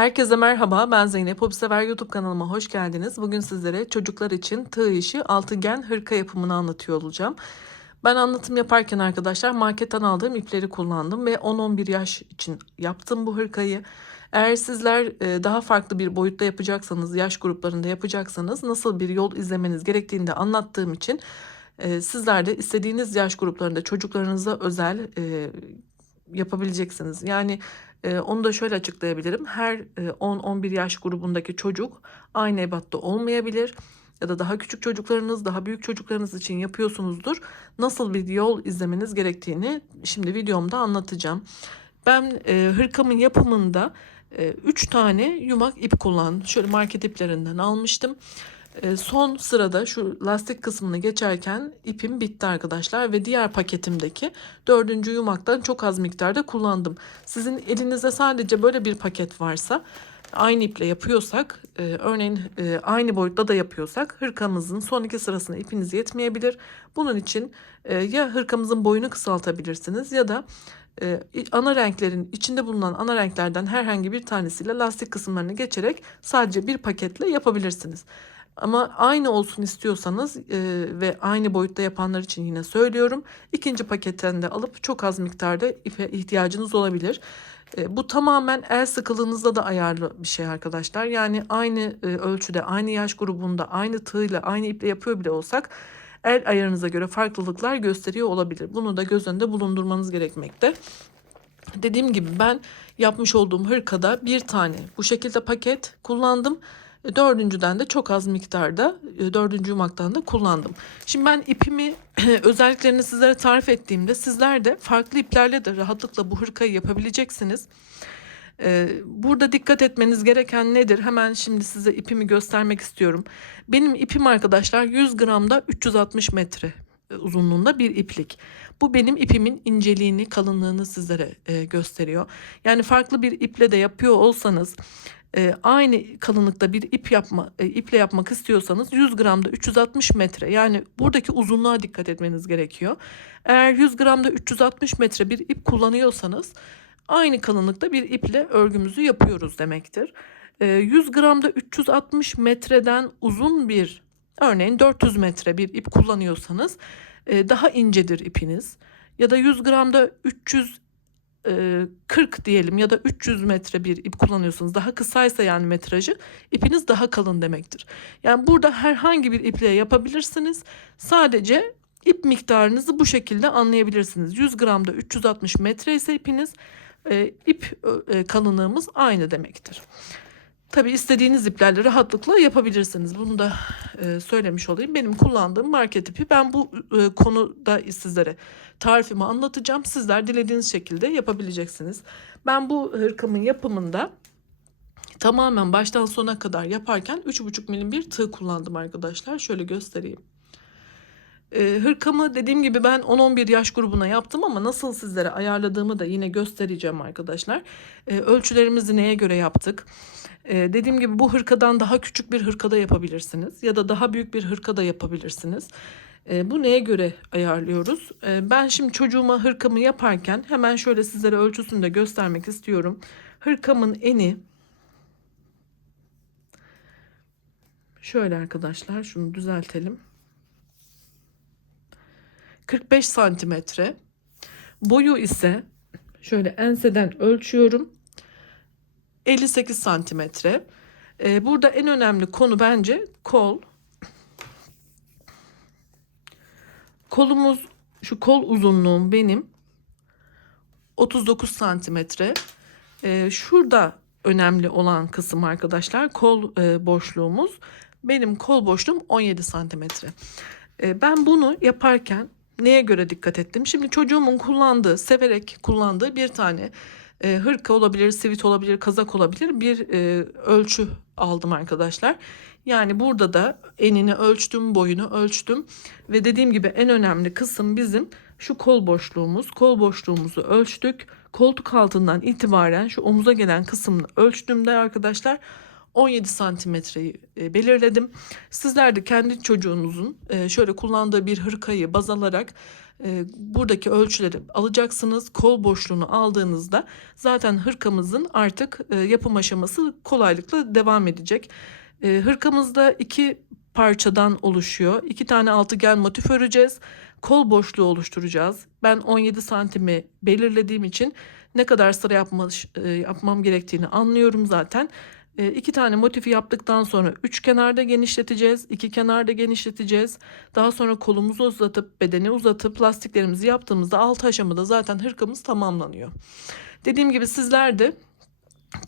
Herkese merhaba, ben Zeynep. Hobisever YouTube kanalıma hoş geldiniz. Bugün sizlere çocuklar için tığ işi altıgen hırka yapımını anlatıyor olacağım. Ben anlatım yaparken arkadaşlar marketten aldığım ipleri kullandım ve 10-11 yaş için yaptım bu hırkayı. Eğer sizler daha farklı bir boyutta yapacaksanız, yaş gruplarında yapacaksanız nasıl bir yol izlemeniz gerektiğini de anlattığım için sizler de istediğiniz yaş gruplarında çocuklarınıza özel yapabileceksiniz. Yani onu da şöyle açıklayabilirim. Her 10-11 yaş grubundaki çocuk aynı ebatta olmayabilir. Ya da daha küçük çocuklarınız, daha büyük çocuklarınız için yapıyorsunuzdur. Nasıl bir yol izlemeniz gerektiğini şimdi videomda anlatacağım. Ben hırkamın yapımında 3 tane yumak ip kullandım. Şöyle market iplerinden almıştım. Son sırada şu lastik kısmını geçerken ipim bitti arkadaşlar ve diğer paketimdeki 4. yumaktan çok az miktarda kullandım. Sizin elinizde sadece böyle bir paket varsa, aynı iple yapıyorsak, örneğin aynı boyutta da yapıyorsak hırkamızın son 2 sırasına ipiniz yetmeyebilir. Bunun için ya hırkamızın boyunu kısaltabilirsiniz ya da ana renklerin içinde bulunan ana renklerden herhangi bir tanesiyle lastik kısımlarını geçerek sadece bir paketle yapabilirsiniz. Ama aynı olsun istiyorsanız ve aynı boyutta yapanlar için yine söylüyorum. İkinci paketten de alıp çok az miktarda ipe ihtiyacınız olabilir. Bu tamamen el sıkılığınızda da ayarlı bir şey arkadaşlar. Yani aynı ölçüde, aynı yaş grubunda, aynı tığla, aynı iple yapıyor bile olsak el ayarınıza göre farklılıklar gösteriyor olabilir. Bunu da göz önünde bulundurmanız gerekmekte. Dediğim gibi ben yapmış olduğum hırkada bir tane bu şekilde paket kullandım. Dördüncüden de çok az miktarda dördüncü yumaktan da kullandım. Şimdi ben ipimi özelliklerini sizlere tarif ettiğimde sizler de farklı iplerle de rahatlıkla bu hırkayı yapabileceksiniz. Burada dikkat etmeniz gereken nedir? Hemen şimdi size ipimi göstermek istiyorum. Benim ipim arkadaşlar 100 gramda 360 metre uzunluğunda bir iplik. Bu benim ipimin inceliğini, kalınlığını sizlere gösteriyor. Yani farklı bir iple de yapıyor olsanız, aynı kalınlıkta bir iple yapmak istiyorsanız 100 gramda 360 metre, yani buradaki uzunluğa dikkat etmeniz gerekiyor. Eğer 100 gramda 360 metre bir ip kullanıyorsanız aynı kalınlıkta bir iple örgümüzü yapıyoruz demektir. 100 gramda 360 metreden uzun bir, örneğin 400 metre bir ip kullanıyorsanız daha incedir ipiniz. Ya da 100 gramda 340 diyelim ya da 300 metre bir ip kullanıyorsanız, daha kısaysa yani metrajı, ipiniz daha kalın demektir. Yani burada herhangi bir iple yapabilirsiniz. Sadece ip miktarınızı bu şekilde anlayabilirsiniz. 100 gramda 360 metre ise ipiniz, ip kalınlığımız aynı demektir. Tabii istediğiniz iplerle rahatlıkla yapabilirsiniz. Bunu da söylemiş olayım. Benim kullandığım market ipi. Ben bu konuda sizlere tarifimi anlatacağım. Sizler dilediğiniz şekilde yapabileceksiniz. Ben bu hırkamın yapımında tamamen baştan sona kadar yaparken 3,5 milim bir tığ kullandım arkadaşlar. Şöyle göstereyim. Hırkamı dediğim gibi ben 10-11 yaş grubuna yaptım ama nasıl sizlere ayarladığımı da yine göstereceğim arkadaşlar. Ölçülerimizi neye göre yaptık? Dediğim gibi bu hırkadan daha küçük bir hırkada yapabilirsiniz ya da daha büyük bir hırkada yapabilirsiniz. Bu neye göre ayarlıyoruz? Ben şimdi çocuğuma hırkamı yaparken hemen şöyle sizlere ölçüsünü de göstermek istiyorum. Hırkamın eni şöyle arkadaşlar, şunu düzeltelim. 45 santimetre. Boyu ise şöyle enseden ölçüyorum. 58 santimetre. Burada en önemli konu bence kol. Kolumuz, şu kol uzunluğum benim 39 santimetre. Şurada önemli olan kısım arkadaşlar kol boşluğumuz. Benim kol boşluğum 17 santimetre. Ben bunu yaparken neye göre dikkat ettim? Şimdi çocuğumun kullandığı, severek kullandığı bir tane hırka olabilir, sivit olabilir, kazak olabilir bir ölçü aldım arkadaşlar. Yani burada da enini ölçtüm, boyunu ölçtüm ve dediğim gibi en önemli kısım bizim şu kol boşluğumuz. Kol boşluğumuzu ölçtük. Koltuk altından itibaren şu omuza gelen kısmını ölçtüğümde arkadaşlar 17 santimetreyi belirledim. Sizler de kendi çocuğunuzun şöyle kullandığı bir hırkayı baz alarak buradaki ölçüleri alacaksınız. Kol boşluğunu aldığınızda zaten hırkamızın artık yapım aşaması kolaylıkla devam edecek. Hırkamızda 2 parçadan oluşuyor. 2 tane altıgen motif öreceğiz. Kol boşluğu oluşturacağız. Ben 17 santimi belirlediğim için ne kadar sıra yapmam gerektiğini anlıyorum zaten. 2 tane motifi yaptıktan sonra 3 kenarda genişleteceğiz. 2 kenarda genişleteceğiz. Daha sonra kolumuzu uzatıp bedeni uzatıp lastiklerimizi yaptığımızda 6 aşamada zaten hırkamız tamamlanıyor. Dediğim gibi sizler de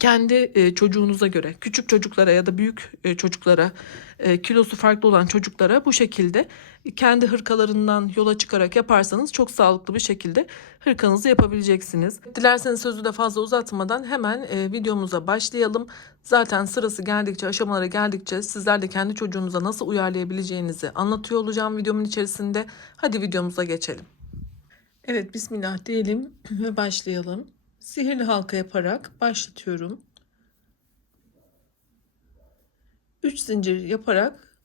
kendi çocuğunuza göre, küçük çocuklara ya da büyük çocuklara, kilosu farklı olan çocuklara bu şekilde kendi hırkalarından yola çıkarak yaparsanız çok sağlıklı bir şekilde hırkanızı yapabileceksiniz. Dilerseniz sözü de fazla uzatmadan hemen videomuza başlayalım. Zaten sırası geldikçe, aşamalara geldikçe sizler de kendi çocuğunuza nasıl uyarlayabileceğinizi anlatıyor olacağım videomun içerisinde. Hadi videomuza geçelim. Evet, bismillah diyelim ve başlayalım. Sihirli halka yaparak başlatıyorum. 3 zincir yaparak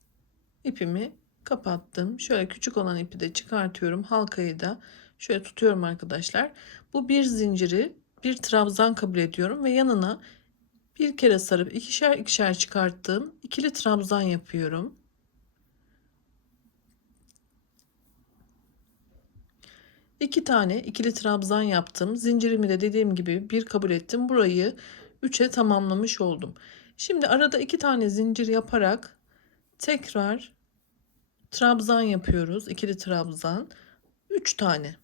ipimi kapattım. Şöyle küçük olan ipi de çıkartıyorum. Halkayı da şöyle tutuyorum arkadaşlar. Bu bir zinciri bir trabzan kabul ediyorum ve yanına bir kere sarıp ikişer ikişer çıkarttığım ikili trabzan yapıyorum. İki tane ikili trabzan yaptım. Zincirimi de dediğim gibi bir kabul ettim. Burayı 3'e tamamlamış oldum. Şimdi arada 2 tane zincir yaparak tekrar trabzan yapıyoruz. İkili trabzan. 3 tane.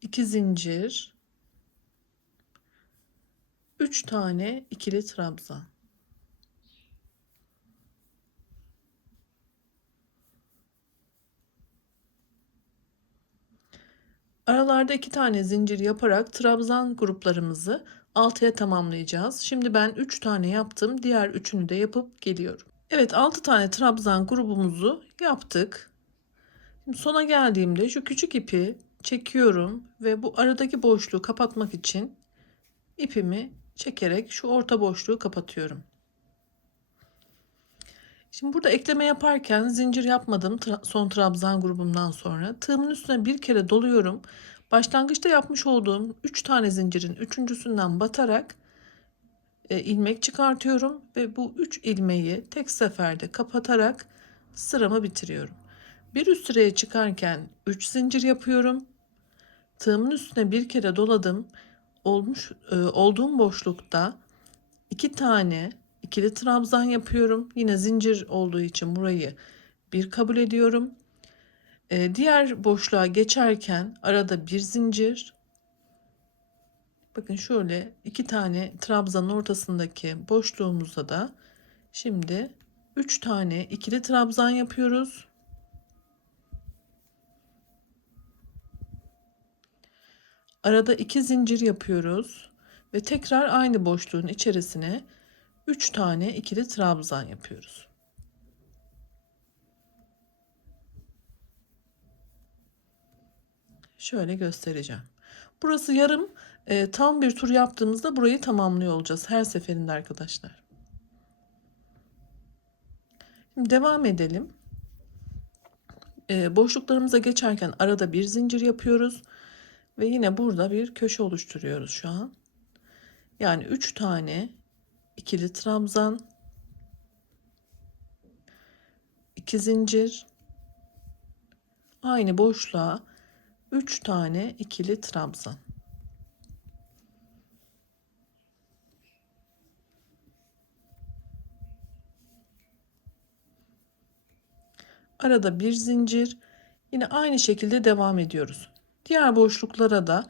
İki zincir. 3 tane ikili trabzan. Aralarda 2 tane zincir yaparak trabzan gruplarımızı 6'ya tamamlayacağız. Şimdi ben 3 tane yaptım. Diğer 3'ünü de yapıp geliyorum. Evet, 6 tane trabzan grubumuzu yaptık. Şimdi sona geldiğimde şu küçük ipi çekiyorum ve bu aradaki boşluğu kapatmak için ipimi çekerek şu orta boşluğu kapatıyorum. Şimdi burada ekleme yaparken zincir yapmadım son trabzan grubumdan sonra. Tığımın üstüne bir kere doluyorum. Başlangıçta yapmış olduğum 3 tane zincirin üçüncüsünden batarak ilmek çıkartıyorum ve bu 3 ilmeği tek seferde kapatarak sıramı bitiriyorum. Bir üst sıraya çıkarken 3 zincir yapıyorum. Tığımın üstüne bir kere doladım. Olduğum boşlukta 2 tane ikili trabzan yapıyorum. Yine zincir olduğu için burayı bir kabul ediyorum. Diğer boşluğa geçerken arada bir zincir. Bakın şöyle 2 tane trabzanın ortasındaki boşluğumuzda da şimdi 3 tane ikili trabzan yapıyoruz. Arada 2 zincir yapıyoruz ve tekrar aynı boşluğun içerisine 3 tane ikili trabzan yapıyoruz. Şöyle göstereceğim. Burası yarım, tam bir tur yaptığımızda burayı tamamlıyor olacağız her seferinde arkadaşlar. Şimdi devam edelim. Boşluklarımıza geçerken arada bir zincir yapıyoruz ve yine burada bir köşe oluşturuyoruz şu an. Yani 3 tane ikili trabzan, 2 zincir, aynı boşluğa 3 tane ikili trabzan. Arada bir zincir, yine aynı şekilde devam ediyoruz. Diğer boşluklara da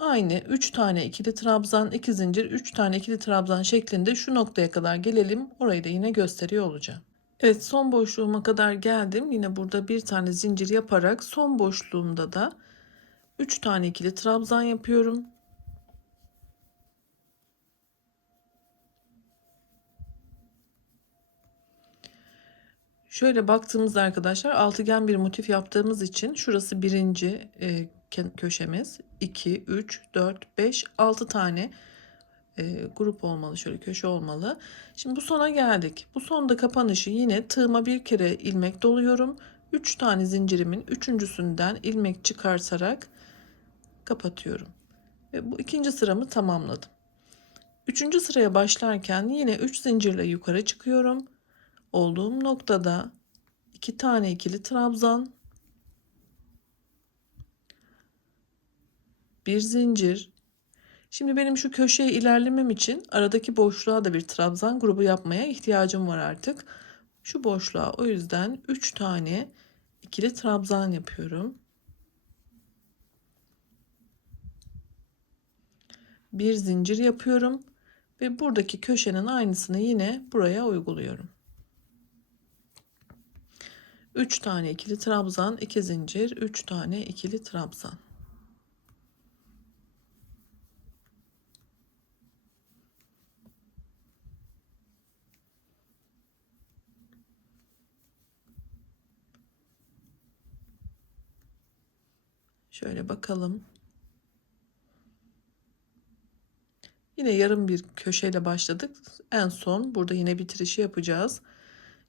aynı 3 tane ikili trabzan, 2 zincir, 3 tane ikili trabzan şeklinde şu noktaya kadar gelelim. Orayı da yine gösteriyor olacağım. Evet, son boşluğuma kadar geldim. Yine burada bir tane zincir yaparak son boşluğumda da 3 tane ikili trabzan yapıyorum. Şöyle baktığımızda arkadaşlar altıgen bir motif yaptığımız için şurası birinci köşemiz. 2, 3, 4, 5, 6 tane grup olmalı, şöyle köşe olmalı. Şimdi bu sona geldik. Bu sonda kapanışı yine tığıma bir kere ilmek doluyorum. 3 tane zincirimin üçüncüsünden ilmek çıkartarak kapatıyorum. Ve bu ikinci sıramı tamamladım. Üçüncü sıraya başlarken yine 3 zincirle yukarı çıkıyorum. Olduğum noktada 2 tane ikili trabzan, bir zincir. Şimdi benim şu köşeye ilerlemem için aradaki boşluğa da bir trabzan grubu yapmaya ihtiyacım var artık. Şu boşluğa o yüzden 3 tane ikili trabzan yapıyorum. Bir zincir yapıyorum ve buradaki köşenin aynısını yine buraya uyguluyorum. 3 tane ikili trabzan, 2 zincir, 3 tane ikili trabzan. Şöyle bakalım. Yine yarım bir köşeyle başladık. En son burada yine bitirişi yapacağız.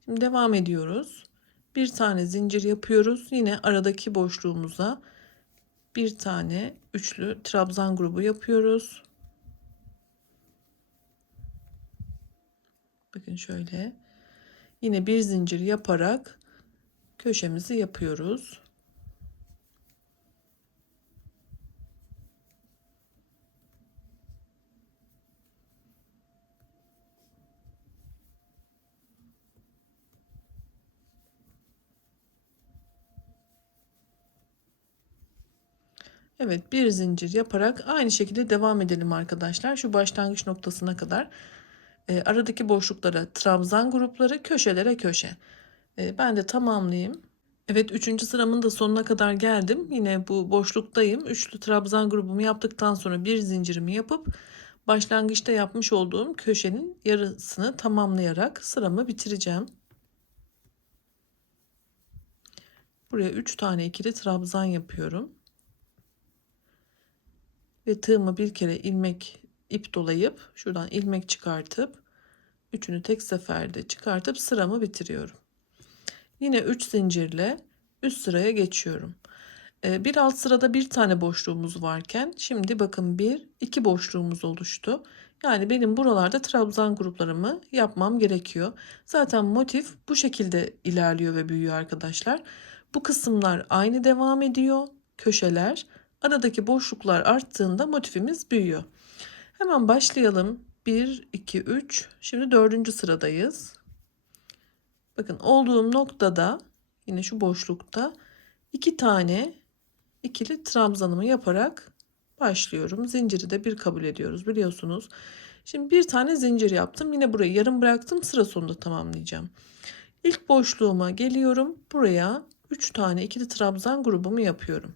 Şimdi devam ediyoruz. Bir tane zincir yapıyoruz. Yine aradaki boşluğumuza bir tane üçlü trabzan grubu yapıyoruz. Bakın şöyle. Yine bir zincir yaparak köşemizi yapıyoruz. Evet, bir zincir yaparak aynı şekilde devam edelim arkadaşlar. Şu başlangıç noktasına kadar aradaki boşluklara trabzan grupları, köşelere köşe. Ben de tamamlayayım. Evet, üçüncü sıramın da sonuna kadar geldim. Yine bu boşluktayım. Üçlü trabzan grubumu yaptıktan sonra bir zincirimi yapıp başlangıçta yapmış olduğum köşenin yarısını tamamlayarak sıramı bitireceğim. Buraya 3 tane ikili trabzan yapıyorum. Ve tığımı bir kere ip dolayıp şuradan ilmek çıkartıp üçünü tek seferde çıkartıp sıramı bitiriyorum. Yine 3 zincirle üst sıraya geçiyorum. Bir alt sırada bir tane boşluğumuz varken şimdi bakın iki boşluğumuz oluştu. Yani benim buralarda trabzan gruplarımı yapmam gerekiyor. Zaten motif bu şekilde ilerliyor ve büyüyor arkadaşlar. Bu kısımlar aynı devam ediyor. Köşeler, aradaki boşluklar arttığında motifimiz büyüyor. Hemen başlayalım. 1, 2, 3. Şimdi dördüncü sıradayız. Bakın olduğum noktada yine şu boşlukta 2 tane ikili trabzanımı yaparak başlıyorum. Zinciri de bir kabul ediyoruz biliyorsunuz. Şimdi bir tane zincir yaptım. Yine burayı yarım bıraktım. Sıra sonunda tamamlayacağım. İlk boşluğuma geliyorum. Buraya 3 tane ikili trabzan grubumu yapıyorum.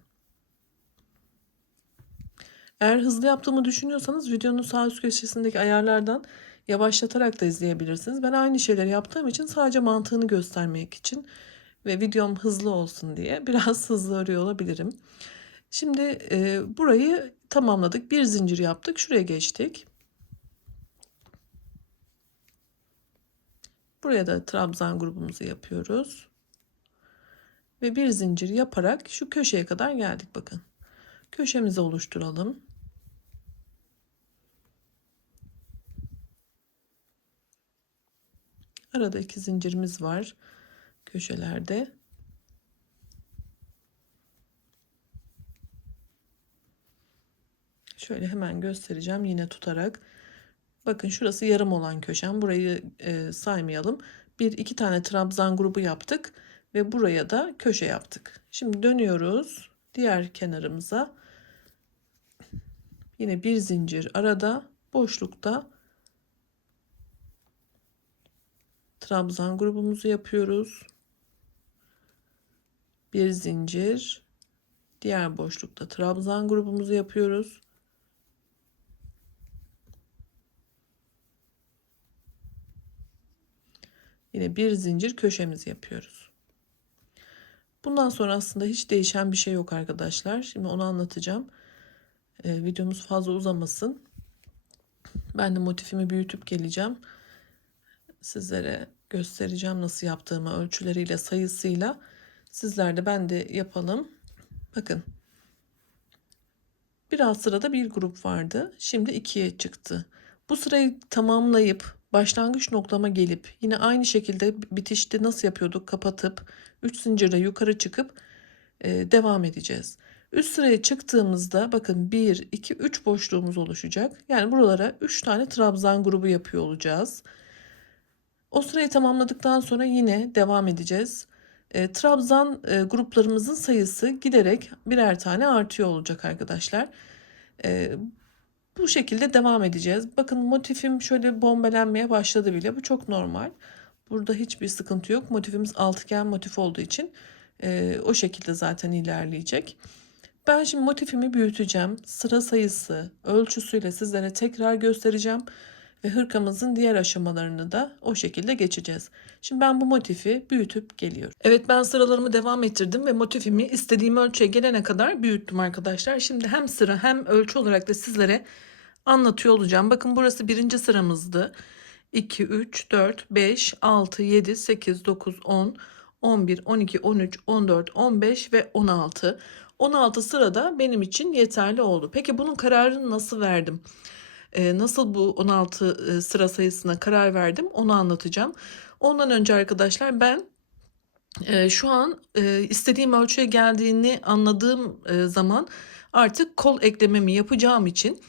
Eğer hızlı yaptığımı düşünüyorsanız videonun sağ üst köşesindeki ayarlardan yavaşlatarak da izleyebilirsiniz. Ben aynı şeyleri yaptığım için sadece mantığını göstermek için ve videom hızlı olsun diye biraz hızlı örüyor olabilirim. Şimdi burayı tamamladık. Bir zincir yaptık. Şuraya geçtik. Buraya da trabzan grubumuzu yapıyoruz. Ve bir zincir yaparak şu köşeye kadar geldik bakın. Köşemizi oluşturalım. Arada 2 zincirimiz var köşelerde. Şöyle hemen göstereceğim yine tutarak. Bakın şurası yarım olan köşem. Burayı saymayalım. Bir iki tane trabzan grubu yaptık ve buraya da köşe yaptık. Şimdi dönüyoruz diğer kenarımıza. Yine bir zincir arada, boşlukta trabzan grubumuzu yapıyoruz. Bir zincir, diğer boşlukta trabzan grubumuzu yapıyoruz. Yine bir zincir köşemizi yapıyoruz. Bundan sonra aslında hiç değişen bir şey yok arkadaşlar. Şimdi onu anlatacağım. Videomuz fazla uzamasın. Ben de motifimi büyütüp geleceğim. Sizlere göstereceğim nasıl yaptığımı, ölçüleriyle, sayısıyla. Sizler de ben de yapalım. Bakın. Bir alt sırada bir grup vardı. Şimdi ikiye çıktı. Bu sırayı tamamlayıp başlangıç noktama gelip yine aynı şekilde bitişte nasıl yapıyorduk? Kapatıp 3 zincirle yukarı çıkıp devam edeceğiz. Üst sıraya çıktığımızda bakın 1, 2, 3 boşluğumuz oluşacak. Yani buralara 3 tane trabzan grubu yapıyor olacağız. O sırayı tamamladıktan sonra yine devam edeceğiz. Trabzan gruplarımızın sayısı giderek birer tane artıyor olacak arkadaşlar. Bu şekilde devam edeceğiz. Bakın motifim şöyle bombelenmeye başladı bile. Bu çok normal. Burada hiçbir sıkıntı yok. Motifimiz altıgen motif olduğu için o şekilde zaten ilerleyecek. Ben şimdi motifimi büyüteceğim. Sıra sayısı, ölçüsüyle sizlere tekrar göstereceğim. Ve hırkamızın diğer aşamalarını da o şekilde geçeceğiz. Şimdi ben bu motifi büyütüp geliyorum. Evet, ben sıralarımı devam ettirdim ve motifimi istediğim ölçüye gelene kadar büyüttüm arkadaşlar. Şimdi hem sıra hem ölçü olarak da sizlere anlatıyor olacağım. Bakın burası birinci sıramızdı. 2, 3, 4, 5, 6, 7, 8, 9, 10, 11, 12, 13, 14, 15 ve 16. 16 sırada benim için yeterli oldu. Peki bunun kararını nasıl verdim? Nasıl bu 16 sıra sayısına karar verdim onu anlatacağım. Ondan önce arkadaşlar ben şu an istediğim ölçüye geldiğini anladığım zaman artık kol eklememi yapacağım için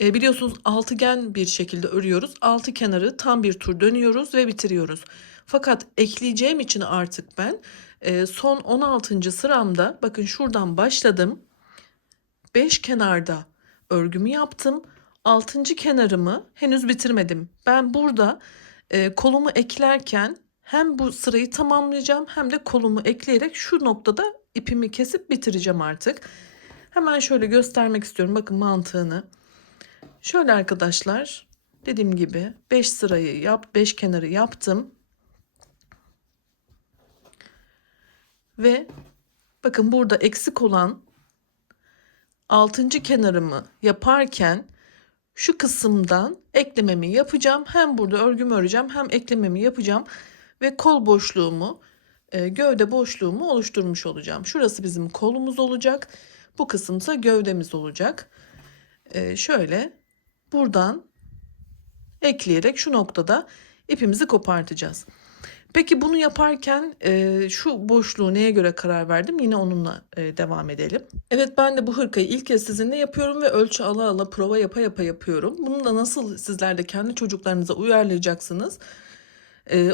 biliyorsunuz altıgen bir şekilde örüyoruz. Altı kenarı tam bir tur dönüyoruz ve bitiriyoruz. Fakat ekleyeceğim için artık ben son 16. sıramda bakın şuradan başladım. 5 kenarda örgümü yaptım. 6. kenarımı henüz bitirmedim. Ben burada kolumu eklerken hem bu sırayı tamamlayacağım hem de kolumu ekleyerek şu noktada ipimi kesip bitireceğim artık. Hemen şöyle göstermek istiyorum. Bakın mantığını. Şöyle arkadaşlar, dediğim gibi 5 sırayı 5 kenarı yaptım. Ve bakın burada eksik olan 6. kenarımı yaparken şu kısımdan eklememi yapacağım. Hem burada örgümü öreceğim hem eklememi yapacağım. Ve kol boşluğumu, gövde boşluğumu oluşturmuş olacağım. Şurası bizim kolumuz olacak. Bu kısımsa gövdemiz olacak. Şöyle buradan ekleyerek şu noktada ipimizi kopartacağız. Peki bunu yaparken şu boşluğu neye göre karar verdim? Yine onunla devam edelim. Evet, ben de bu hırkayı ilk kez sizinle yapıyorum ve ölçü ala ala prova yapa yapa yapıyorum. Bunu da nasıl sizler de kendi çocuklarınıza uyarlayacaksınız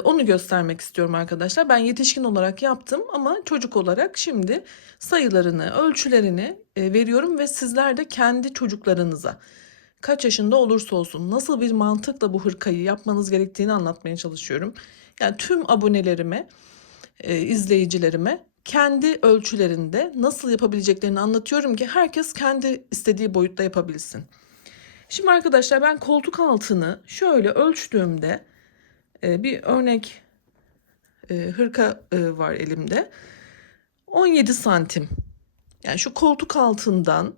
onu göstermek istiyorum arkadaşlar. Ben yetişkin olarak yaptım ama çocuk olarak şimdi sayılarını, ölçülerini veriyorum ve sizler de kendi çocuklarınıza kaç yaşında olursa olsun nasıl bir mantıkla bu hırkayı yapmanız gerektiğini anlatmaya çalışıyorum. Yani tüm abonelerime, izleyicilerime kendi ölçülerinde nasıl yapabileceklerini anlatıyorum ki herkes kendi istediği boyutta yapabilsin. Şimdi arkadaşlar ben koltuk altını şöyle ölçtüğümde bir örnek hırka var elimde. 17 santim. Yani şu koltuk altından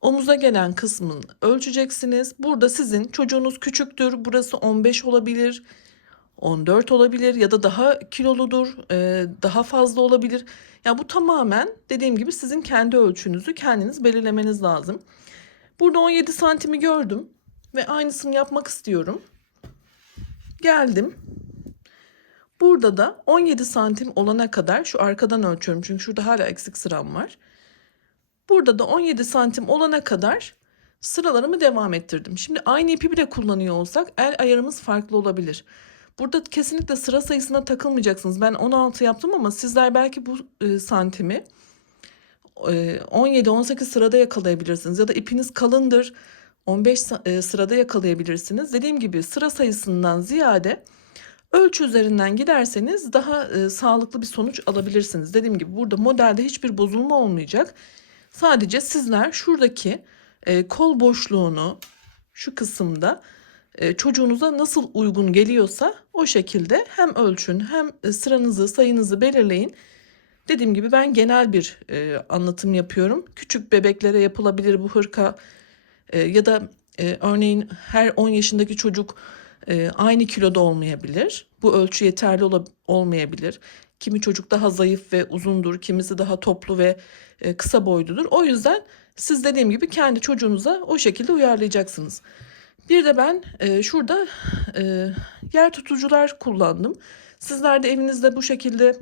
omuza gelen kısmını ölçeceksiniz. Burada sizin çocuğunuz küçüktür. Burası 15 olabilir, 14 olabilir ya da daha kiloludur, daha fazla olabilir. Yani bu tamamen dediğim gibi sizin kendi ölçünüzü kendiniz belirlemeniz lazım. Burada 17 santimi gördüm ve aynısını yapmak istiyorum. Geldim. Burada da 17 santim olana kadar şu arkadan ölçüyorum çünkü şurada hala eksik sıram var. Burada da 17 santim olana kadar sıralarımı devam ettirdim. Şimdi aynı ipi bile kullanıyor olsak el ayarımız farklı olabilir. Burada kesinlikle sıra sayısına takılmayacaksınız. Ben 16 yaptım ama sizler belki bu santimi 17-18 sırada yakalayabilirsiniz. Ya da ipiniz kalındır 15 sırada yakalayabilirsiniz. Dediğim gibi sıra sayısından ziyade ölçü üzerinden giderseniz daha sağlıklı bir sonuç alabilirsiniz. Dediğim gibi burada modelde hiçbir bozulma olmayacak. Sadece sizler şuradaki kol boşluğunu şu kısımda çocuğunuza nasıl uygun geliyorsa o şekilde hem ölçün hem sıranızı sayınızı belirleyin. Dediğim gibi ben genel bir anlatım yapıyorum. Küçük bebeklere yapılabilir bu hırka ya da Örneğin her 10 yaşındaki çocuk aynı kiloda olmayabilir. Bu ölçü yeterli olmayabilir. Kimi çocuk daha zayıf ve uzundur, kimisi daha toplu ve kısa boyludur. O yüzden siz dediğim gibi kendi çocuğunuza o şekilde uyarlayacaksınız. Bir de ben şurada yer tutucular kullandım. Sizler de evinizde bu şekilde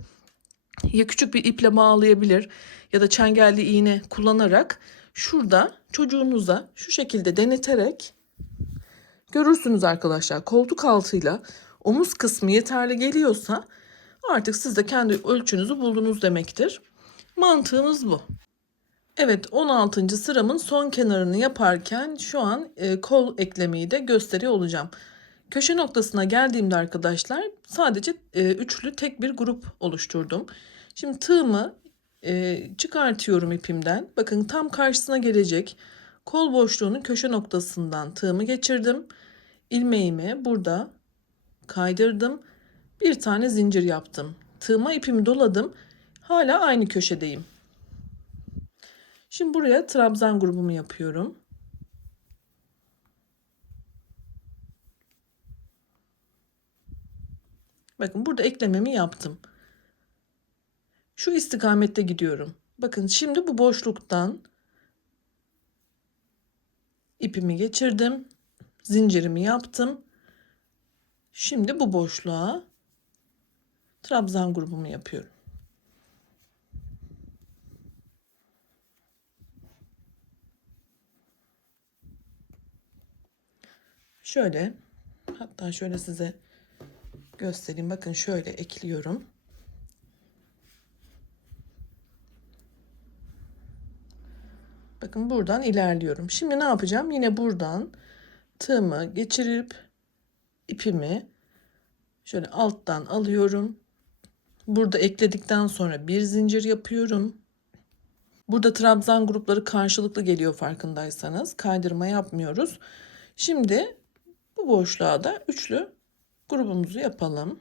ya küçük bir iple bağlayabilir ya da çengelli iğne kullanarak şurada çocuğunuza şu şekilde deneterek görürsünüz arkadaşlar. Koltuk altıyla omuz kısmı yeterli geliyorsa artık siz de kendi ölçünüzü buldunuz demektir. Mantığımız bu. Evet, 16. sıramın son kenarını yaparken şu an kol eklemeyi de gösteriyor olacağım. Köşe noktasına geldiğimde arkadaşlar sadece üçlü tek bir grup oluşturdum. Şimdi tığımı çıkartıyorum ipimden. Bakın tam karşısına gelecek kol boşluğunun köşe noktasından tığımı geçirdim. İlmeğimi burada kaydırdım. Bir tane zincir yaptım. Tığıma ipimi doladım. Hala aynı köşedeyim. Şimdi buraya trabzan grubumu yapıyorum. Bakın burada eklememi yaptım. Şu istikamette gidiyorum. Bakın şimdi bu boşluktan ipimi geçirdim. Zincirimi yaptım. Şimdi bu boşluğa trabzan grubumu yapıyorum. Şöyle, hatta şöyle size göstereyim. Bakın şöyle ekliyorum. Bakın buradan ilerliyorum. Şimdi ne yapacağım? Yine buradan tığımı geçirip ipimi şöyle alttan alıyorum. Burada ekledikten sonra bir zincir yapıyorum. Burada trabzan grupları karşılıklı geliyor farkındaysanız. Kaydırma yapmıyoruz. Şimdi bu boşluğa da üçlü grubumuzu yapalım.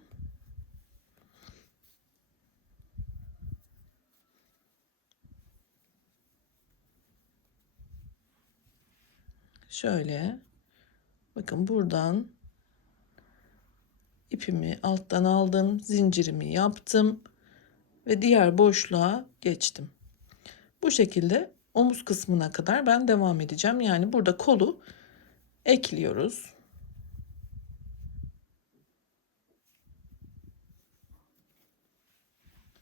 Şöyle. Bakın buradan ipimi alttan aldım. Zincirimi yaptım. Ve diğer boşluğa geçtim. Bu şekilde omuz kısmına kadar ben devam edeceğim. Yani burada kolu ekliyoruz.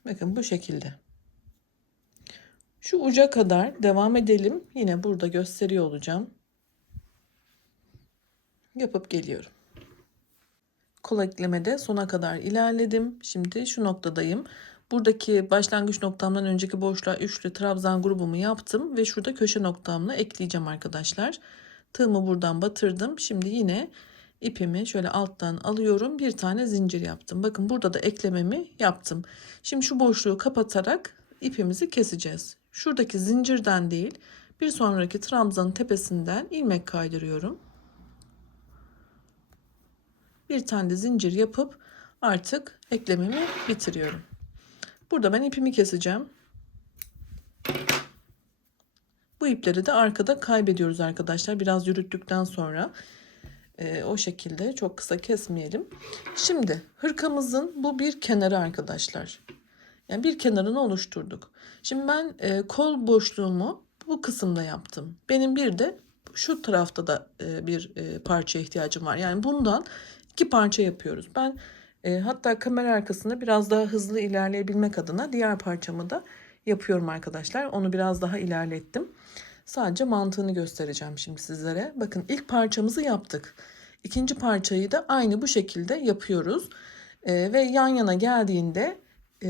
Bakın bu şekilde. Şu uca kadar devam edelim. Yine burada gösteriyor olacağım. Yapıp geliyorum. Kol eklemede sona kadar ilerledim. Şimdi şu noktadayım. Buradaki başlangıç noktamdan önceki boşluğa üçlü trabzan grubumu yaptım ve şurada köşe noktamla ekleyeceğim arkadaşlar. Tığımı buradan batırdım. Şimdi yine ipimi şöyle alttan alıyorum. Bir tane zincir yaptım. Bakın burada da eklememi yaptım. Şimdi şu boşluğu kapatarak ipimizi keseceğiz. Şuradaki zincirden değil, bir sonraki trabzanın tepesinden ilmek kaydırıyorum. Bir tane de zincir yapıp artık eklememi bitiriyorum. Burada ben ipimi keseceğim. Bu ipleri de arkada kaybediyoruz arkadaşlar. Biraz yürüttükten sonra o şekilde çok kısa kesmeyelim. Şimdi hırkamızın bu bir kenarı arkadaşlar. Yani bir kenarını oluşturduk. Şimdi ben kol boşluğumu bu kısımda yaptım. Benim bir de şu tarafta da bir parça ihtiyacım var. Yani bundan iki parça yapıyoruz. Ben hatta kamera arkasında biraz daha hızlı ilerleyebilmek adına diğer parçamı da yapıyorum arkadaşlar. Onu biraz daha ilerlettim. Sadece mantığını göstereceğim şimdi sizlere. Bakın ilk parçamızı yaptık. İkinci parçayı da aynı bu şekilde yapıyoruz. Ve yan yana geldiğinde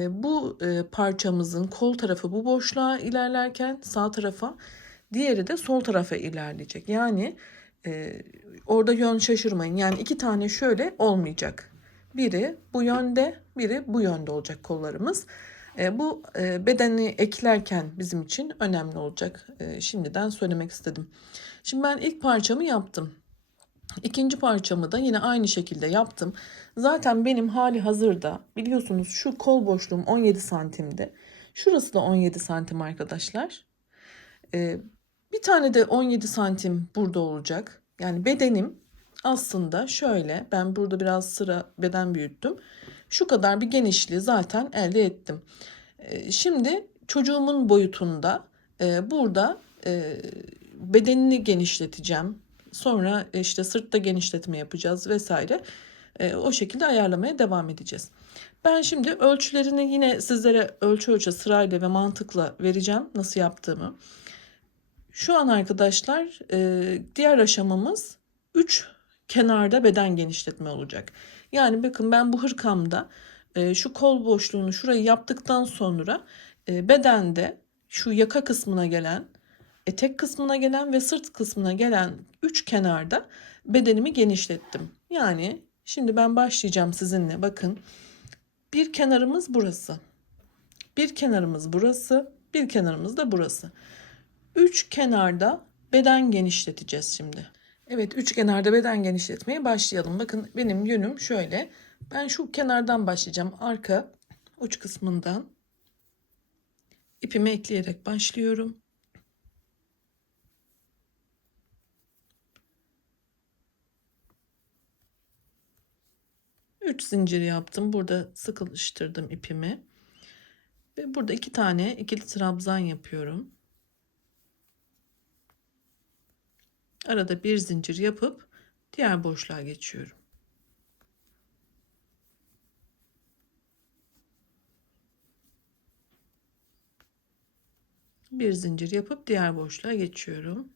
bu parçamızın kol tarafı bu boşluğa ilerlerken sağ tarafa, diğeri de sol tarafa ilerleyecek. Yani orada yön şaşırmayın. Yani iki tane şöyle olmayacak. Biri bu yönde, biri bu yönde olacak kollarımız. Bu bedeni eklerken bizim için önemli olacak. Şimdiden söylemek istedim. Şimdi ben ilk parçamı yaptım. İkinci parçamı da yine aynı şekilde yaptım. Zaten benim hali hazırda biliyorsunuz şu kol boşluğum 17 santimdi. Şurası da 17 santim arkadaşlar. Bir tane de 17 santim burada olacak. Yani bedenim aslında şöyle, ben burada biraz sıra beden büyüttüm. Şu kadar bir genişliği zaten elde ettim. Şimdi çocuğumun boyutunda burada bedenini genişleteceğim. Sonra işte sırtta genişletme yapacağız vesaire. O şekilde ayarlamaya devam edeceğiz. Ben şimdi ölçülerini yine sizlere ölçü ölçü sırayla ve mantıkla vereceğim nasıl yaptığımı. Şu an arkadaşlar diğer aşamamız 3 kenarda beden genişletme olacak. Yani bakın ben bu hırkamda şu kol boşluğunu şurayı yaptıktan sonra bedende şu yaka kısmına gelen, etek kısmına gelen ve sırt kısmına gelen 3 kenarda bedenimi genişlettim. Yani şimdi ben başlayacağım sizinle, bakın. Bir kenarımız burası. Bir kenarımız burası. Bir kenarımız da burası. Üç kenarda beden genişleteceğiz şimdi. Evet, üç kenarda beden genişletmeye başlayalım. Bakın benim yönüm şöyle. Ben şu kenardan başlayacağım. Arka uç kısmından ipimi ekleyerek başlıyorum. Üç zincir yaptım. Burada sıkıştırdım ipimi. Ve burada 2 tane ikili trabzan yapıyorum. Arada bir zincir yapıp diğer boşluğa geçiyorum. Bir zincir yapıp diğer boşluğa geçiyorum.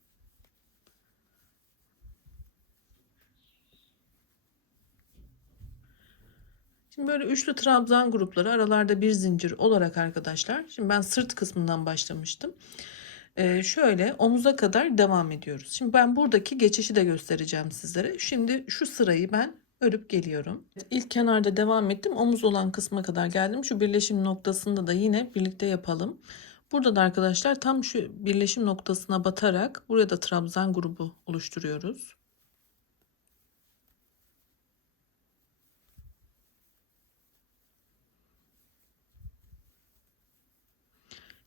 Şimdi böyle üçlü trabzan grupları aralarda bir zincir olarak arkadaşlar. Şimdi ben sırt kısmından başlamıştım. Şöyle omuza kadar devam ediyoruz. Şimdi ben buradaki geçişi de göstereceğim sizlere. Şimdi şu sırayı ben örüp geliyorum. İlk kenarda devam ettim. Omuz olan kısma kadar geldim. Şu birleşim noktasında da yine birlikte yapalım. Burada da arkadaşlar tam şu birleşim noktasına batarak buraya da trabzan grubu oluşturuyoruz.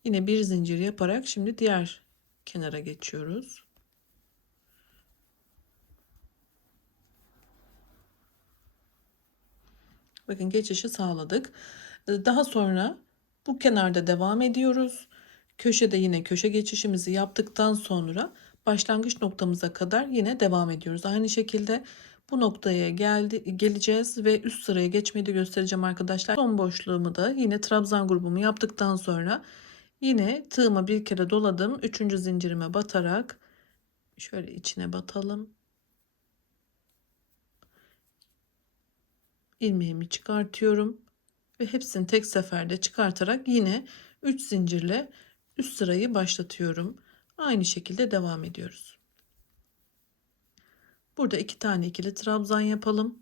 Yine bir zincir yaparak şimdi diğer kenara geçiyoruz. Bakın geçişi sağladık. Daha sonra bu kenarda devam ediyoruz. Köşede yine köşe geçişimizi yaptıktan sonra başlangıç noktamıza kadar yine devam ediyoruz. Aynı şekilde bu noktaya geleceğiz ve üst sıraya geçmeyi de göstereceğim arkadaşlar. Son boşluğumu da yine trabzan grubumu yaptıktan sonra yine tığıma bir kere doladım. Üçüncü zincirime batarak şöyle içine batalım. İlmeğimi çıkartıyorum ve hepsini tek seferde çıkartarak yine 3 zincirle üst sırayı başlatıyorum. Aynı şekilde devam ediyoruz. Burada 2 tane ikili trabzan yapalım.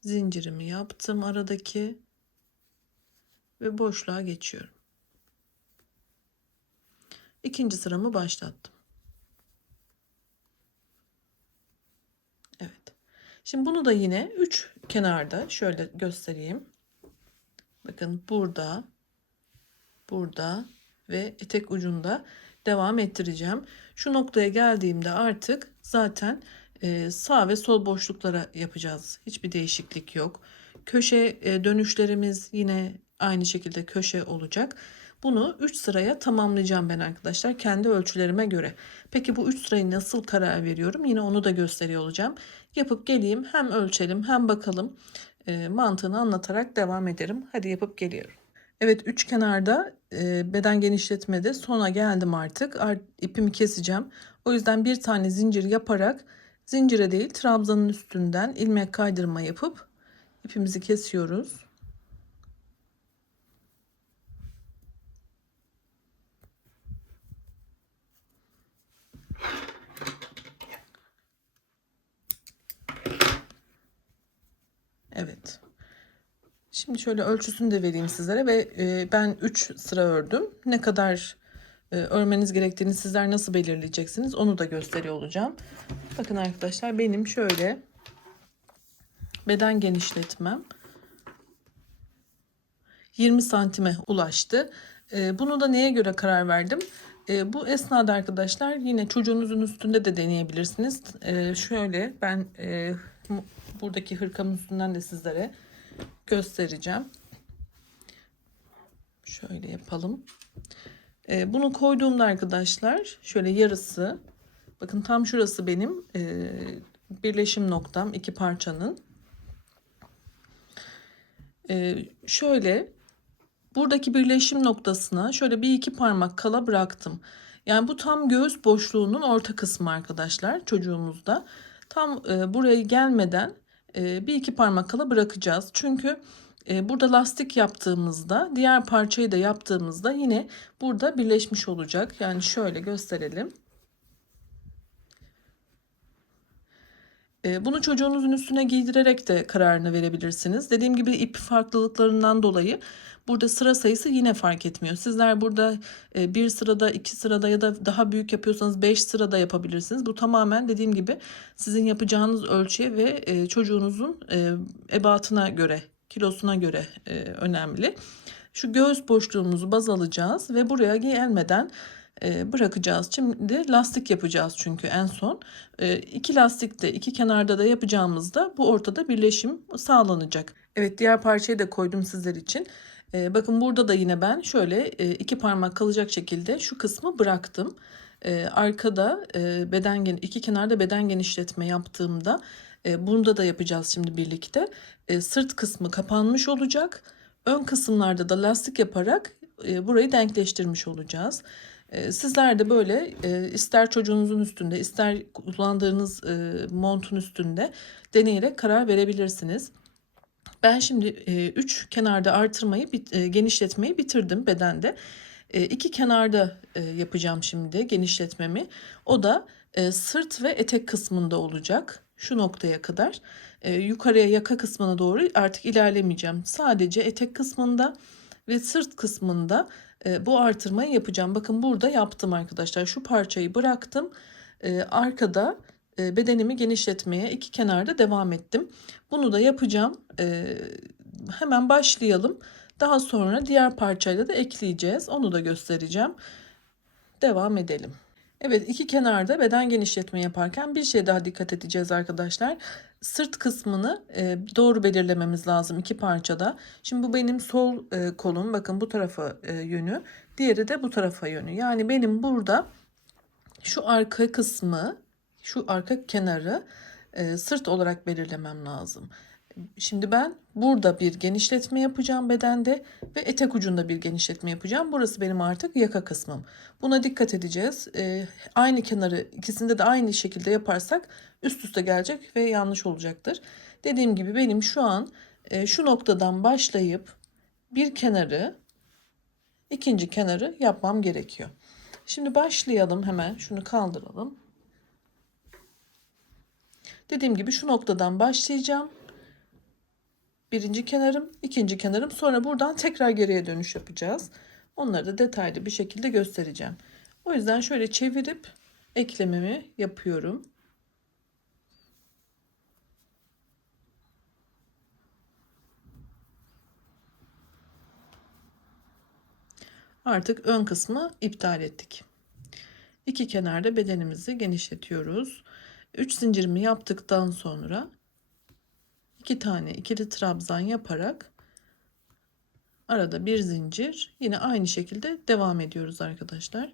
Zincirimi yaptım aradaki ve boşluğa geçiyorum. İkinci sıramı başlattım. Evet. Şimdi bunu da yine 3 kenarda şöyle göstereyim. Bakın burada, burada ve etek ucunda devam ettireceğim. Şu noktaya geldiğimde artık zaten sağ ve sol boşluklara yapacağız. Hiçbir değişiklik yok. Köşe dönüşlerimiz yine aynı şekilde köşe olacak. Bunu 3 sıraya tamamlayacağım ben arkadaşlar kendi ölçülerime göre. Peki bu 3 sırayı nasıl karar veriyorum? Yine onu da gösteriyor olacağım. Yapıp geleyim, hem ölçelim hem bakalım, mantığını anlatarak devam ederim. Hadi yapıp geliyorum. Evet, üç kenarda beden genişletmede sona geldim artık. İpimi keseceğim. O yüzden bir tane zincir yaparak, zincire değil trabzanın üstünden ilmek kaydırma yapıp ipimizi kesiyoruz. Evet. Şimdi şöyle ölçüsünü de vereyim sizlere ve ben 3 sıra ördüm. Ne kadar örmeniz gerektiğini sizler nasıl belirleyeceksiniz onu da gösteriyor olacağım. Bakın arkadaşlar, benim şöyle beden genişletmem 20 santime ulaştı. Bunu da neye göre karar verdim? Bu esnada arkadaşlar yine çocuğunuzun üstünde de deneyebilirsiniz. Şöyle ben buradaki hırkamın üstünden de sizlere göstereceğim. Şöyle yapalım. Bunu koyduğumda arkadaşlar şöyle yarısı, bakın tam şurası benim birleşim noktam iki parçanın. Şöyle buradaki birleşim noktasına şöyle bir iki parmak kala bıraktım. Yani bu tam göğüs boşluğunun orta kısmı arkadaşlar çocuğumuzda. Tam buraya gelmeden bir iki parmak kala bırakacağız. Çünkü burada lastik yaptığımızda, diğer parçayı da yaptığımızda yine burada birleşmiş olacak. Yani şöyle gösterelim. Bunu çocuğunuzun üstüne giydirerek de kararını verebilirsiniz. Dediğim gibi ip farklılıklarından dolayı burada sıra sayısı yine fark etmiyor. Sizler burada bir sırada, iki sırada ya da daha büyük yapıyorsanız 5 sırada yapabilirsiniz. Bu tamamen dediğim gibi sizin yapacağınız ölçüye ve çocuğunuzun ebatına göre, kilosuna göre önemli. Şu göğüs boşluğumuzu baz alacağız ve buraya gelmeden bırakacağız. Şimdi lastik yapacağız çünkü en son. İki lastik de iki kenarda da yapacağımızda bu ortada birleşim sağlanacak. Evet, diğer parçayı da koydum sizler için. Bakın burada da yine ben şöyle iki parmak kalacak şekilde şu kısmı bıraktım. Arkada iki kenarda beden genişletme yaptığımda bunda da yapacağız şimdi birlikte. Sırt kısmı kapanmış olacak. Ön kısımlarda da lastik yaparak burayı denkleştirmiş olacağız. Sizler de böyle ister çocuğunuzun üstünde ister kullandığınız montun üstünde deneyerek karar verebilirsiniz. Ben şimdi 3 kenarda artırmayı genişletmeyi bitirdim bedende. İki kenarda yapacağım şimdi genişletmemi. O da sırt ve etek kısmında olacak. Şu noktaya kadar. Yukarıya yaka kısmına doğru artık ilerlemeyeceğim. Sadece etek kısmında ve sırt kısmında bu artırmayı yapacağım. Bakın burada yaptım arkadaşlar. Şu parçayı bıraktım. Arkada bedenimi genişletmeye iki kenarda devam ettim. Bunu da yapacağım. Hemen başlayalım. Daha sonra diğer parçayla da ekleyeceğiz. Onu da göstereceğim. Devam edelim. Evet, iki kenarda beden genişletme yaparken bir şey daha dikkat edeceğiz arkadaşlar. Sırt kısmını doğru belirlememiz lazım iki parçada. Şimdi bu benim sol kolum, bakın bu tarafa yönü, diğeri de bu tarafa yönü. Yani benim burada şu arka kısmı, şu arka kenarı sırt olarak belirlemem lazım. Şimdi ben burada bir genişletme yapacağım bedende ve etek ucunda bir genişletme yapacağım. Burası benim artık yaka kısmım. Buna dikkat edeceğiz. Aynı kenarı ikisinde de aynı şekilde yaparsak üst üste gelecek ve yanlış olacaktır. Dediğim gibi benim şu an şu noktadan başlayıp bir kenarı, ikinci kenarı yapmam gerekiyor. Şimdi başlayalım, hemen şunu kaldıralım. Dediğim gibi şu noktadan başlayacağım. Birinci kenarım, ikinci kenarım, sonra buradan tekrar geriye dönüş yapacağız. Onları da detaylı bir şekilde göstereceğim. O yüzden şöyle çevirip eklememi yapıyorum. Artık ön kısmı iptal ettik. İki kenarda bedenimizi genişletiyoruz. 3 zincirimi yaptıktan sonra 2 tane ikili trabzan yaparak arada bir zincir, yine aynı şekilde devam ediyoruz arkadaşlar.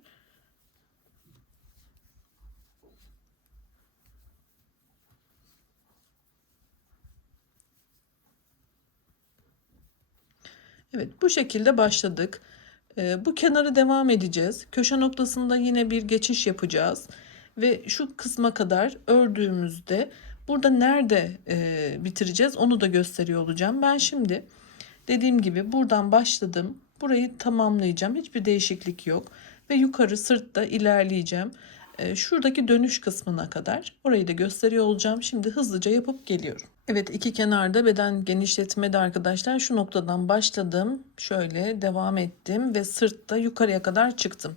Evet, bu şekilde başladık. Bu kenarı devam edeceğiz. Köşe noktasında yine bir geçiş yapacağız. Ve şu kısma kadar ördüğümüzde burada nerede bitireceğiz onu da gösteriyor olacağım. Ben şimdi dediğim gibi buradan başladım. Burayı tamamlayacağım. Hiçbir değişiklik yok. Ve yukarı sırtta ilerleyeceğim. Şuradaki dönüş kısmına kadar orayı da gösteriyor olacağım. Şimdi hızlıca yapıp geliyorum. Evet, iki kenarda beden genişletmede arkadaşlar şu noktadan başladım. Şöyle devam ettim ve sırtta yukarıya kadar çıktım.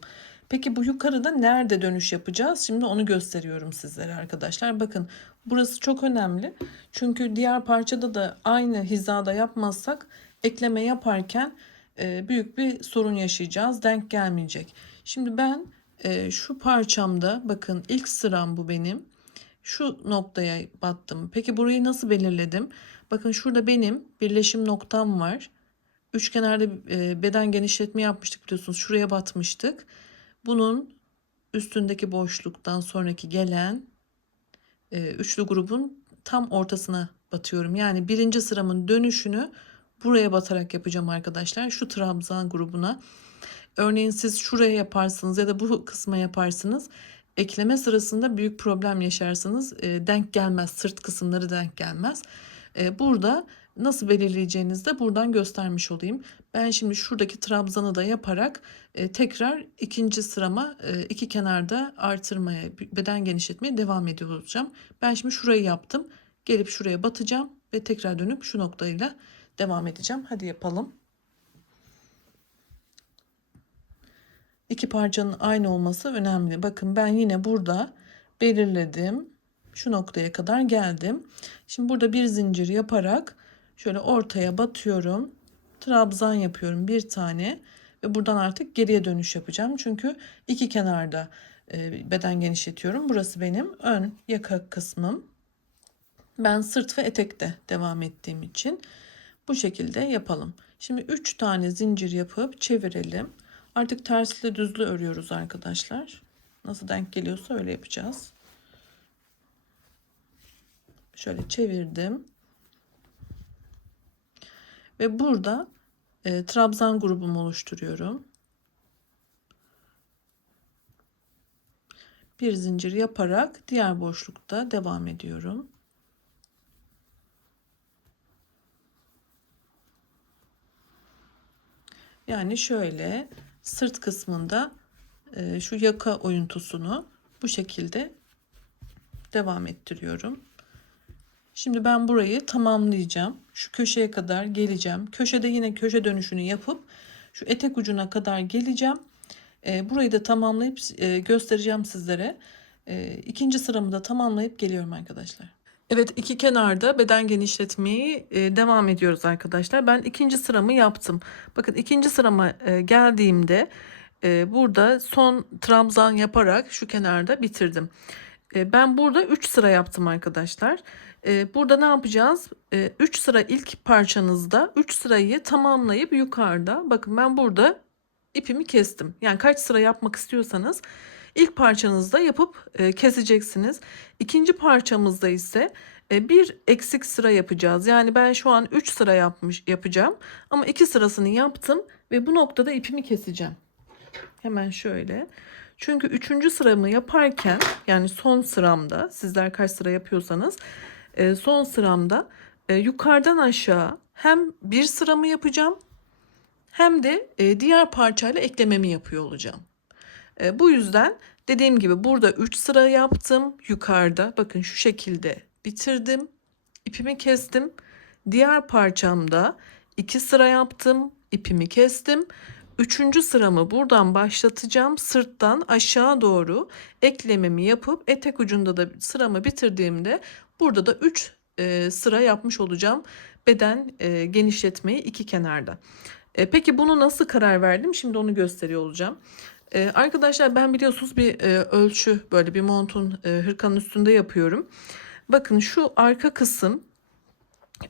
Peki bu yukarıda nerede dönüş yapacağız? Şimdi onu gösteriyorum sizlere arkadaşlar. Bakın burası çok önemli. Çünkü diğer parçada da aynı hizada yapmazsak ekleme yaparken büyük bir sorun yaşayacağız. Denk gelmeyecek. Şimdi ben Şu parçamda bakın ilk sıram bu benim. Şu noktaya battım. Peki burayı nasıl belirledim? Bakın şurada benim birleşim noktam var. Üçgenlerde beden genişletme yapmıştık biliyorsunuz. Şuraya batmıştık. Bunun üstündeki boşluktan sonraki gelen üçlü grubun tam ortasına batıyorum. Yani birinci sıramın dönüşünü buraya batarak yapacağım arkadaşlar. Şu trabzan grubuna. Örneğin siz şuraya yaparsınız ya da bu kısma yaparsınız. Ekleme sırasında büyük problem yaşarsınız. Denk gelmez. Sırt kısımları denk gelmez. Burada nasıl belirleyeceğinizi de buradan göstermiş olayım. Ben şimdi şuradaki trabzanı da yaparak tekrar ikinci sırama iki kenarda artırmaya, beden genişletmeye devam ediyor olacağım. Ben şimdi şurayı yaptım. Gelip şuraya batacağım ve tekrar dönüp şu noktayla devam edeceğim. Hadi yapalım. İki parçanın aynı olması önemli. Bakın ben yine burada belirledim. Şu noktaya kadar geldim. Şimdi burada bir zincir yaparak şöyle ortaya batıyorum. Trabzan yapıyorum bir tane ve buradan artık geriye dönüş yapacağım. Çünkü iki kenarda beden genişletiyorum. Burası benim ön yaka kısmım. Ben sırt ve etekte devam ettiğim için bu şekilde yapalım. Şimdi 3 tane zincir yapıp çevirelim. Artık tersli düzlü örüyoruz arkadaşlar. Nasıl denk geliyorsa öyle yapacağız. Şöyle çevirdim. Ve burada trabzan grubumu oluşturuyorum. Bir zincir yaparak diğer boşlukta devam ediyorum. Yani şöyle sırt kısmında şu yaka oyuntusunu bu şekilde devam ettiriyorum. Şimdi ben burayı tamamlayacağım. Şu köşeye kadar geleceğim. Köşede yine köşe dönüşünü yapıp şu etek ucuna kadar geleceğim. Burayı da tamamlayıp göstereceğim sizlere. İkinci sıramı da tamamlayıp geliyorum arkadaşlar. Evet, iki kenarda beden genişletmeyi devam ediyoruz arkadaşlar. Ben ikinci sıramı yaptım. Bakın ikinci sırama geldiğimde burada son trabzan yaparak şu kenarda bitirdim. Ben burada 3 sıra yaptım arkadaşlar. Burada ne yapacağız? 3 sıra ilk parçanızda 3 sırayı tamamlayıp yukarıda bakın ben burada ipimi kestim. Yani kaç sıra yapmak istiyorsanız ilk parçanızda yapıp keseceksiniz. İkinci parçamızda ise bir eksik sıra yapacağız. Yani ben şu an 3 sıra yapacağım ama 2 sırasını yaptım ve bu noktada ipimi keseceğim. Hemen şöyle. Çünkü üçüncü sıramı yaparken yani son sıramda sizler kaç sıra yapıyorsanız son sıramda yukarıdan aşağı hem bir sıramı yapacağım hem de diğer parçayla eklememi yapıyor olacağım. Bu yüzden dediğim gibi burada 3 sıra yaptım yukarıda. Bakın şu şekilde bitirdim. İpimi kestim. Diğer parçamda 2 sıra yaptım. İpimi kestim. Üçüncü sıramı buradan başlatacağım. Sırttan aşağı doğru eklememi yapıp etek ucunda da sıramı bitirdiğimde burada da 3 sıra yapmış olacağım. Beden genişletmeyi iki kenarda. Peki bunu nasıl karar verdim? Şimdi onu gösteriyor olacağım. Arkadaşlar ben biliyorsunuz bir ölçü böyle bir montun hırkanın üstünde yapıyorum. Bakın şu arka kısım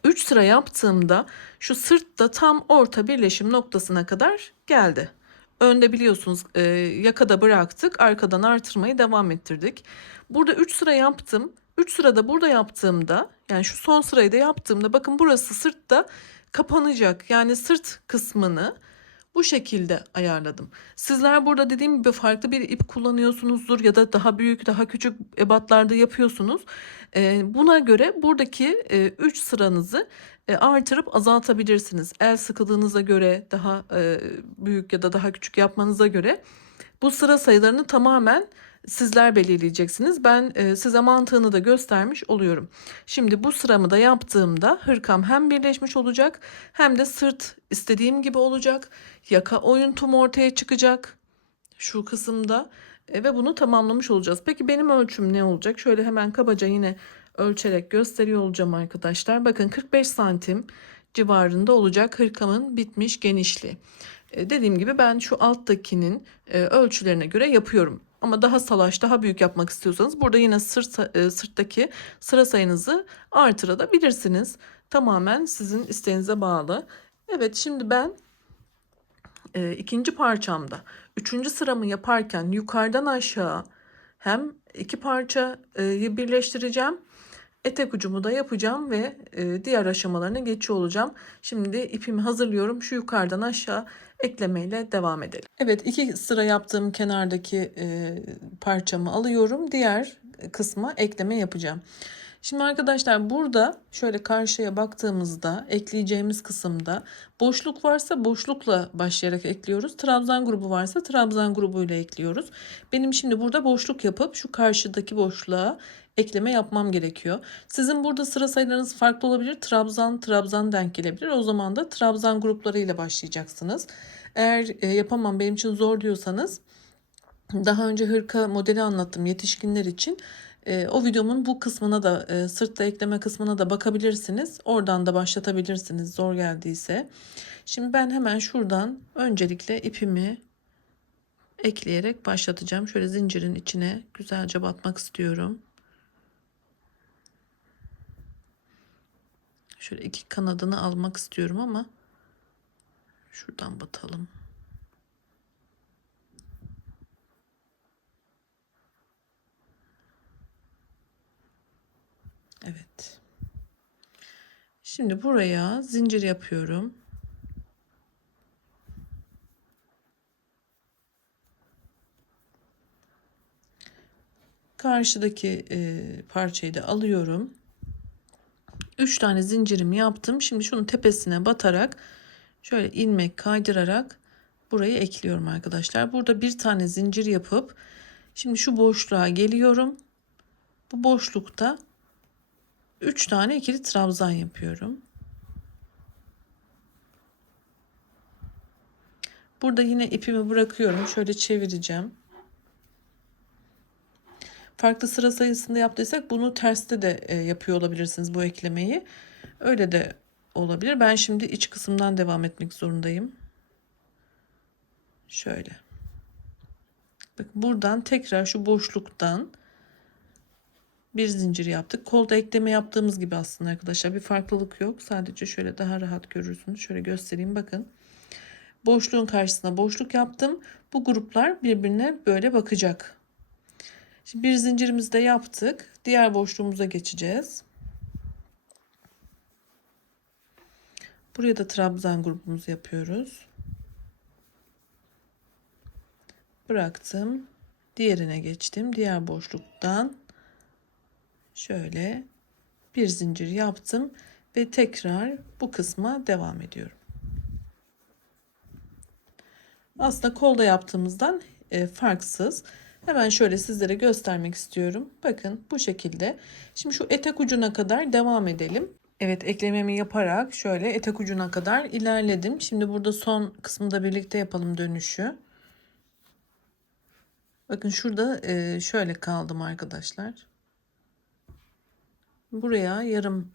3 sıra yaptığımda şu sırtta tam orta birleşim noktasına kadar geldi. Önde biliyorsunuz yakada bıraktık, arkadan artırmayı devam ettirdik. Burada 3 sıra yaptım. 3 sırada burada yaptığımda yani şu son sırayı da yaptığımda bakın burası sırtta kapanacak. Yani sırt kısmını bu şekilde ayarladım. Sizler burada dediğim gibi farklı bir ip kullanıyorsunuzdur ya da daha büyük, daha küçük ebatlarda yapıyorsunuz. Buna göre buradaki 3 sıranızı artırıp azaltabilirsiniz. El sıkılığınıza göre daha büyük ya da daha küçük yapmanıza göre bu sıra sayılarını tamamen sizler belirleyeceksiniz. Ben size mantığını da göstermiş oluyorum. Şimdi bu sıramı da yaptığımda hırkam hem birleşmiş olacak hem de sırt istediğim gibi olacak. Yaka oyuntum ortaya çıkacak şu kısımda ve bunu tamamlamış olacağız. Peki benim ölçüm ne olacak? Şöyle hemen kabaca yine ölçerek gösteriyor olacağım arkadaşlar. Bakın 45 santim civarında olacak hırkamın bitmiş genişliği. Dediğim gibi ben şu alttakinin ölçülerine göre yapıyorum. Ama daha salaş, daha büyük yapmak istiyorsanız burada yine sırttaki sıra sayınızı artırabilirsiniz. Tamamen sizin isteğinize bağlı. Evet, şimdi ben ikinci parçamda üçüncü sıramı yaparken yukarıdan aşağı hem iki parçayı birleştireceğim. Etek ucumu da yapacağım ve diğer aşamalarına geçiyor olacağım. Şimdi ipimi hazırlıyorum. Şu yukarıdan aşağı eklemeyle devam edelim. Evet, iki sıra yaptığım kenardaki parçamı alıyorum. Diğer kısma ekleme yapacağım. Şimdi arkadaşlar burada şöyle karşıya baktığımızda ekleyeceğimiz kısımda boşluk varsa boşlukla başlayarak ekliyoruz. Trabzan grubu varsa trabzan grubuyla ekliyoruz. Benim şimdi burada boşluk yapıp şu karşıdaki boşluğa ekleme yapmam gerekiyor. Sizin burada sıra sayılarınız farklı olabilir. Trabzan denk gelebilir. O zaman da trabzan gruplarıyla başlayacaksınız. Eğer yapamam, benim için zor diyorsanız, daha önce hırka modeli anlattım yetişkinler için. O videomun bu kısmına da sırtla ekleme kısmına da bakabilirsiniz. Oradan da başlatabilirsiniz zor geldiyse. Şimdi ben hemen şuradan öncelikle ipimi ekleyerek başlatacağım. Şöyle zincirin içine güzelce batmak istiyorum. Şöyle iki kanadını almak istiyorum ama şuradan batalım. Evet. Şimdi buraya zincir yapıyorum. Karşıdaki parçayı da alıyorum. 3 tane zincirimi yaptım. Şimdi şunun tepesine batarak şöyle ilmek kaydırarak burayı ekliyorum arkadaşlar. Burada bir tane zincir yapıp şimdi şu boşluğa geliyorum. Bu boşlukta 3 tane ikili trabzan yapıyorum. Burada yine ipimi bırakıyorum. Şöyle çevireceğim. Farklı sıra sayısında yaptıysak bunu terste de yapıyor olabilirsiniz bu eklemeyi. Öyle de olabilir. Ben şimdi iç kısımdan devam etmek zorundayım. Şöyle. Bak, buradan tekrar şu boşluktan bir zincir yaptık. Kolda ekleme yaptığımız gibi aslında arkadaşlar. Bir farklılık yok. Sadece şöyle daha rahat görürsünüz. Şöyle göstereyim, bakın. Boşluğun karşısına boşluk yaptım. Bu gruplar birbirine böyle bakacak. Şimdi bir zincirimizi de yaptık. Diğer boşluğumuza geçeceğiz. Buraya da trabzan grubumuzu yapıyoruz. Bıraktım. Diğerine geçtim. Diğer boşluktan şöyle bir zincir yaptım ve tekrar bu kısma devam ediyorum. Aslında kolda yaptığımızdan farksız. Hemen şöyle sizlere göstermek istiyorum. Bakın bu şekilde. Şimdi şu etek ucuna kadar devam edelim. Evet, eklememi yaparak şöyle etek ucuna kadar ilerledim. Şimdi burada son kısmında birlikte yapalım dönüşü. Bakın şurada şöyle kaldım arkadaşlar. Buraya yarım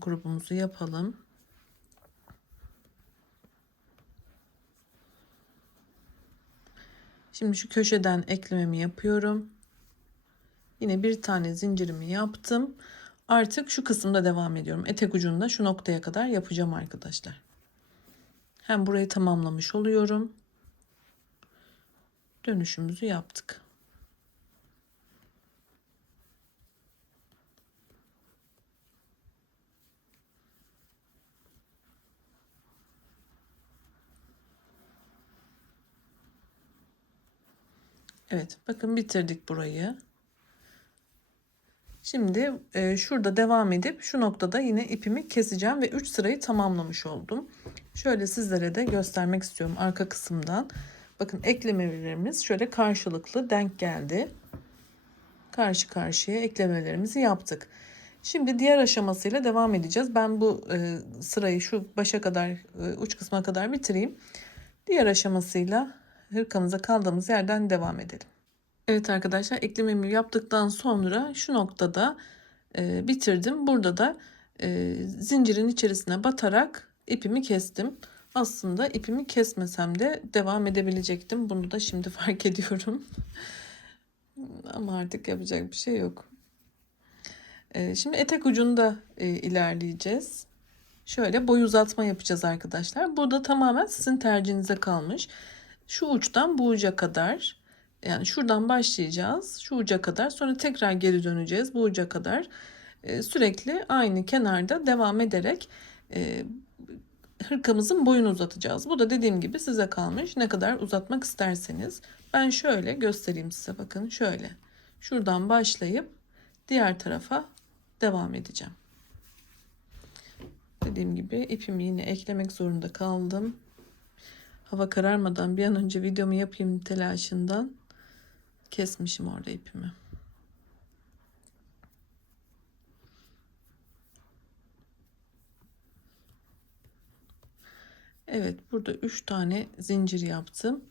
grubumuzu yapalım. Şimdi şu köşeden eklememi yapıyorum. Yine bir tane zincirimi yaptım. Artık şu kısımda devam ediyorum. Etek ucunda şu noktaya kadar yapacağım arkadaşlar. Hem burayı tamamlamış oluyorum. Dönüşümüzü yaptık. Evet, bakın bitirdik burayı. Şimdi şurada devam edip şu noktada yine ipimi keseceğim ve 3 sırayı tamamlamış oldum. Şöyle sizlere de göstermek istiyorum arka kısımdan. Bakın eklemelerimiz şöyle karşılıklı denk geldi. Karşı karşıya eklemelerimizi yaptık. Şimdi diğer aşamasıyla devam edeceğiz. Ben bu sırayı şu başa kadar, uç kısma kadar bitireyim. Diğer aşamasıyla hırkamıza kaldığımız yerden devam edelim. Evet arkadaşlar, eklememi yaptıktan sonra şu noktada bitirdim. Burada da zincirin içerisine batarak ipimi kestim. Aslında ipimi kesmesem de devam edebilecektim. Bunu da şimdi fark ediyorum. Ama artık yapacak bir şey yok. Şimdi etek ucunda ilerleyeceğiz. Şöyle boy uzatma yapacağız arkadaşlar. Burada tamamen sizin tercihinize kalmış. Şu uçtan bu uca kadar, yani şuradan başlayacağız şu uca kadar, sonra tekrar geri döneceğiz bu uca kadar. Sürekli aynı kenarda devam ederek hırkamızın boyunu uzatacağız. Bu da dediğim gibi size kalmış, ne kadar uzatmak isterseniz. Ben şöyle göstereyim size, bakın şöyle şuradan başlayıp diğer tarafa devam edeceğim. Dediğim gibi ipimi yine eklemek zorunda kaldım. Hava kararmadan bir an önce videomu yapayım telaşından kesmişim orada ipimi. Evet, burada 3 tane zincir yaptım.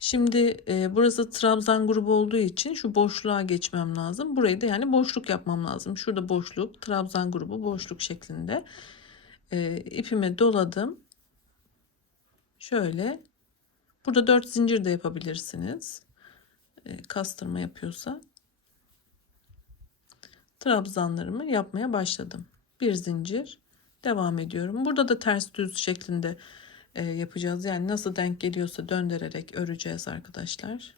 Şimdi burası trabzan grubu olduğu için şu boşluğa geçmem lazım. Burayı da yani boşluk yapmam lazım. Şurada boşluk, trabzan grubu boşluk şeklinde. İpimi doladım. Şöyle. Burada 4 zincir de yapabilirsiniz. Kastırma yapıyorsa. Trabzanlarımı yapmaya başladım. Bir zincir. Devam ediyorum. Burada da ters düz şeklinde yapacağız. Yani nasıl denk geliyorsa döndürerek öreceğiz arkadaşlar.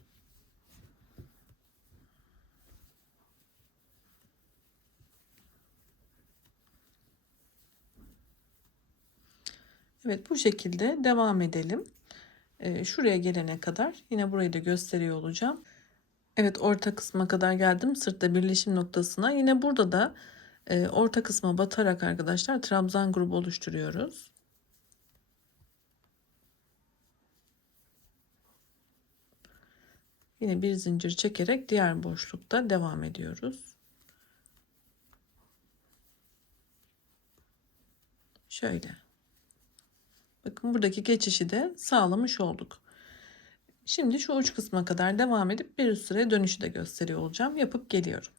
Evet, bu şekilde devam edelim. Şuraya gelene kadar yine burayı da gösteriyor olacağım. Evet, orta kısma kadar geldim. Sırtta birleşim noktasına. Yine burada da orta kısma batarak arkadaşlar trabzan grubu oluşturuyoruz. Yine bir zincir çekerek diğer boşlukta devam ediyoruz. Şöyle. Bakın buradaki geçişi de sağlamış olduk. Şimdi şu uç kısma kadar devam edip bir süre dönüşü de gösteriyor olacağım. Yapıp geliyorum.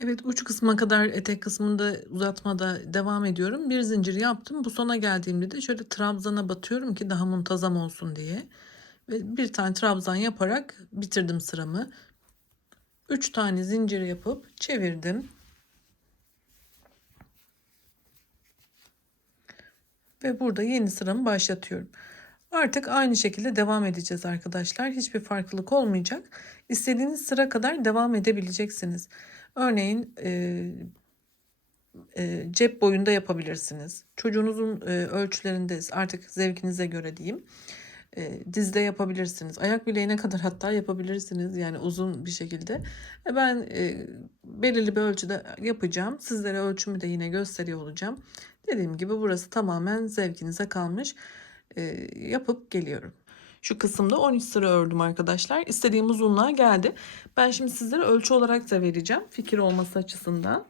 Evet, uç kısma kadar etek kısmında uzatmada devam ediyorum. Bir zincir yaptım. Bu sona geldiğimde de şöyle trabzana batıyorum ki daha muntazam olsun diye. Ve bir tane trabzan yaparak bitirdim sıramı. 3 tane zincir yapıp çevirdim. Ve burada yeni sıramı başlatıyorum. Artık aynı şekilde devam edeceğiz arkadaşlar. Hiçbir farklılık olmayacak. İstediğiniz sıra kadar devam edebileceksiniz. Örneğin cep boyunda yapabilirsiniz. Çocuğunuzun ölçülerinde artık zevkinize göre diyeyim. Dizde yapabilirsiniz. Ayak bileğine kadar hatta yapabilirsiniz. Yani uzun bir şekilde. Ben belirli bir ölçüde yapacağım. Sizlere ölçümü de yine gösteriyor olacağım. Dediğim gibi burası tamamen zevkinize kalmış. Yapıp geliyorum. Şu kısımda 13 sıra ördüm arkadaşlar. İstediğim uzunluğa geldi. Ben şimdi sizlere ölçü olarak da vereceğim. Fikir olması açısından.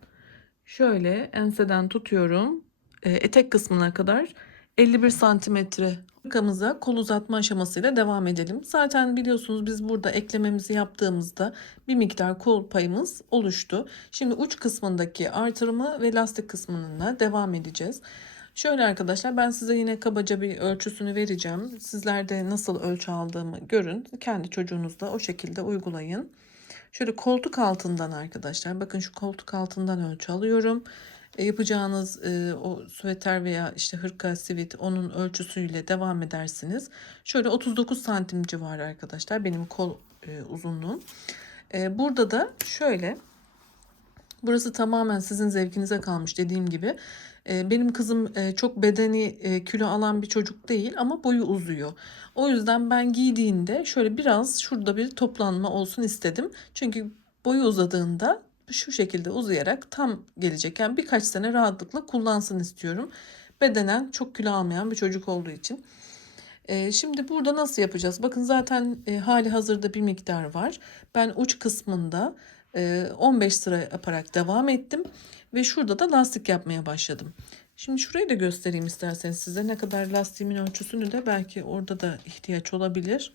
Şöyle enseden tutuyorum. Etek kısmına kadar 51 santimetre. Hırkamıza kol uzatma aşamasıyla devam edelim. Zaten biliyorsunuz biz burada eklememizi yaptığımızda bir miktar kol payımız oluştu. Şimdi uç kısmındaki artırımı ve lastik kısmına devam edeceğiz. Şöyle arkadaşlar, ben size yine kabaca bir ölçüsünü vereceğim. Sizler de nasıl ölçü aldığımı görün. Kendi çocuğunuzda o şekilde uygulayın. Şöyle koltuk altından arkadaşlar, bakın şu koltuk altından ölçü alıyorum. Yapacağınız o süveter veya işte hırka, sivit, onun ölçüsüyle devam edersiniz. Şöyle 39 santim civarı arkadaşlar benim kol uzunluğum. Burada da şöyle, burası tamamen sizin zevkinize kalmış dediğim gibi. Benim kızım çok bedeni kilo alan bir çocuk değil ama boyu uzuyor. O yüzden ben giydiğinde şöyle biraz şurada bir toplanma olsun istedim. Çünkü boyu uzadığında şu şekilde uzayarak tam gelecek. Yani birkaç sene rahatlıkla kullansın istiyorum. Bedenen çok kilo almayan bir çocuk olduğu için. Şimdi burada nasıl yapacağız? Bakın zaten hali hazırda bir miktar var. Ben uç kısmında 15 sıra yaparak devam ettim. Ve şurada da lastik yapmaya başladım. Şimdi şurayı da göstereyim isterseniz size. Ne kadar lastiğimin ölçüsünü de belki orada da ihtiyaç olabilir.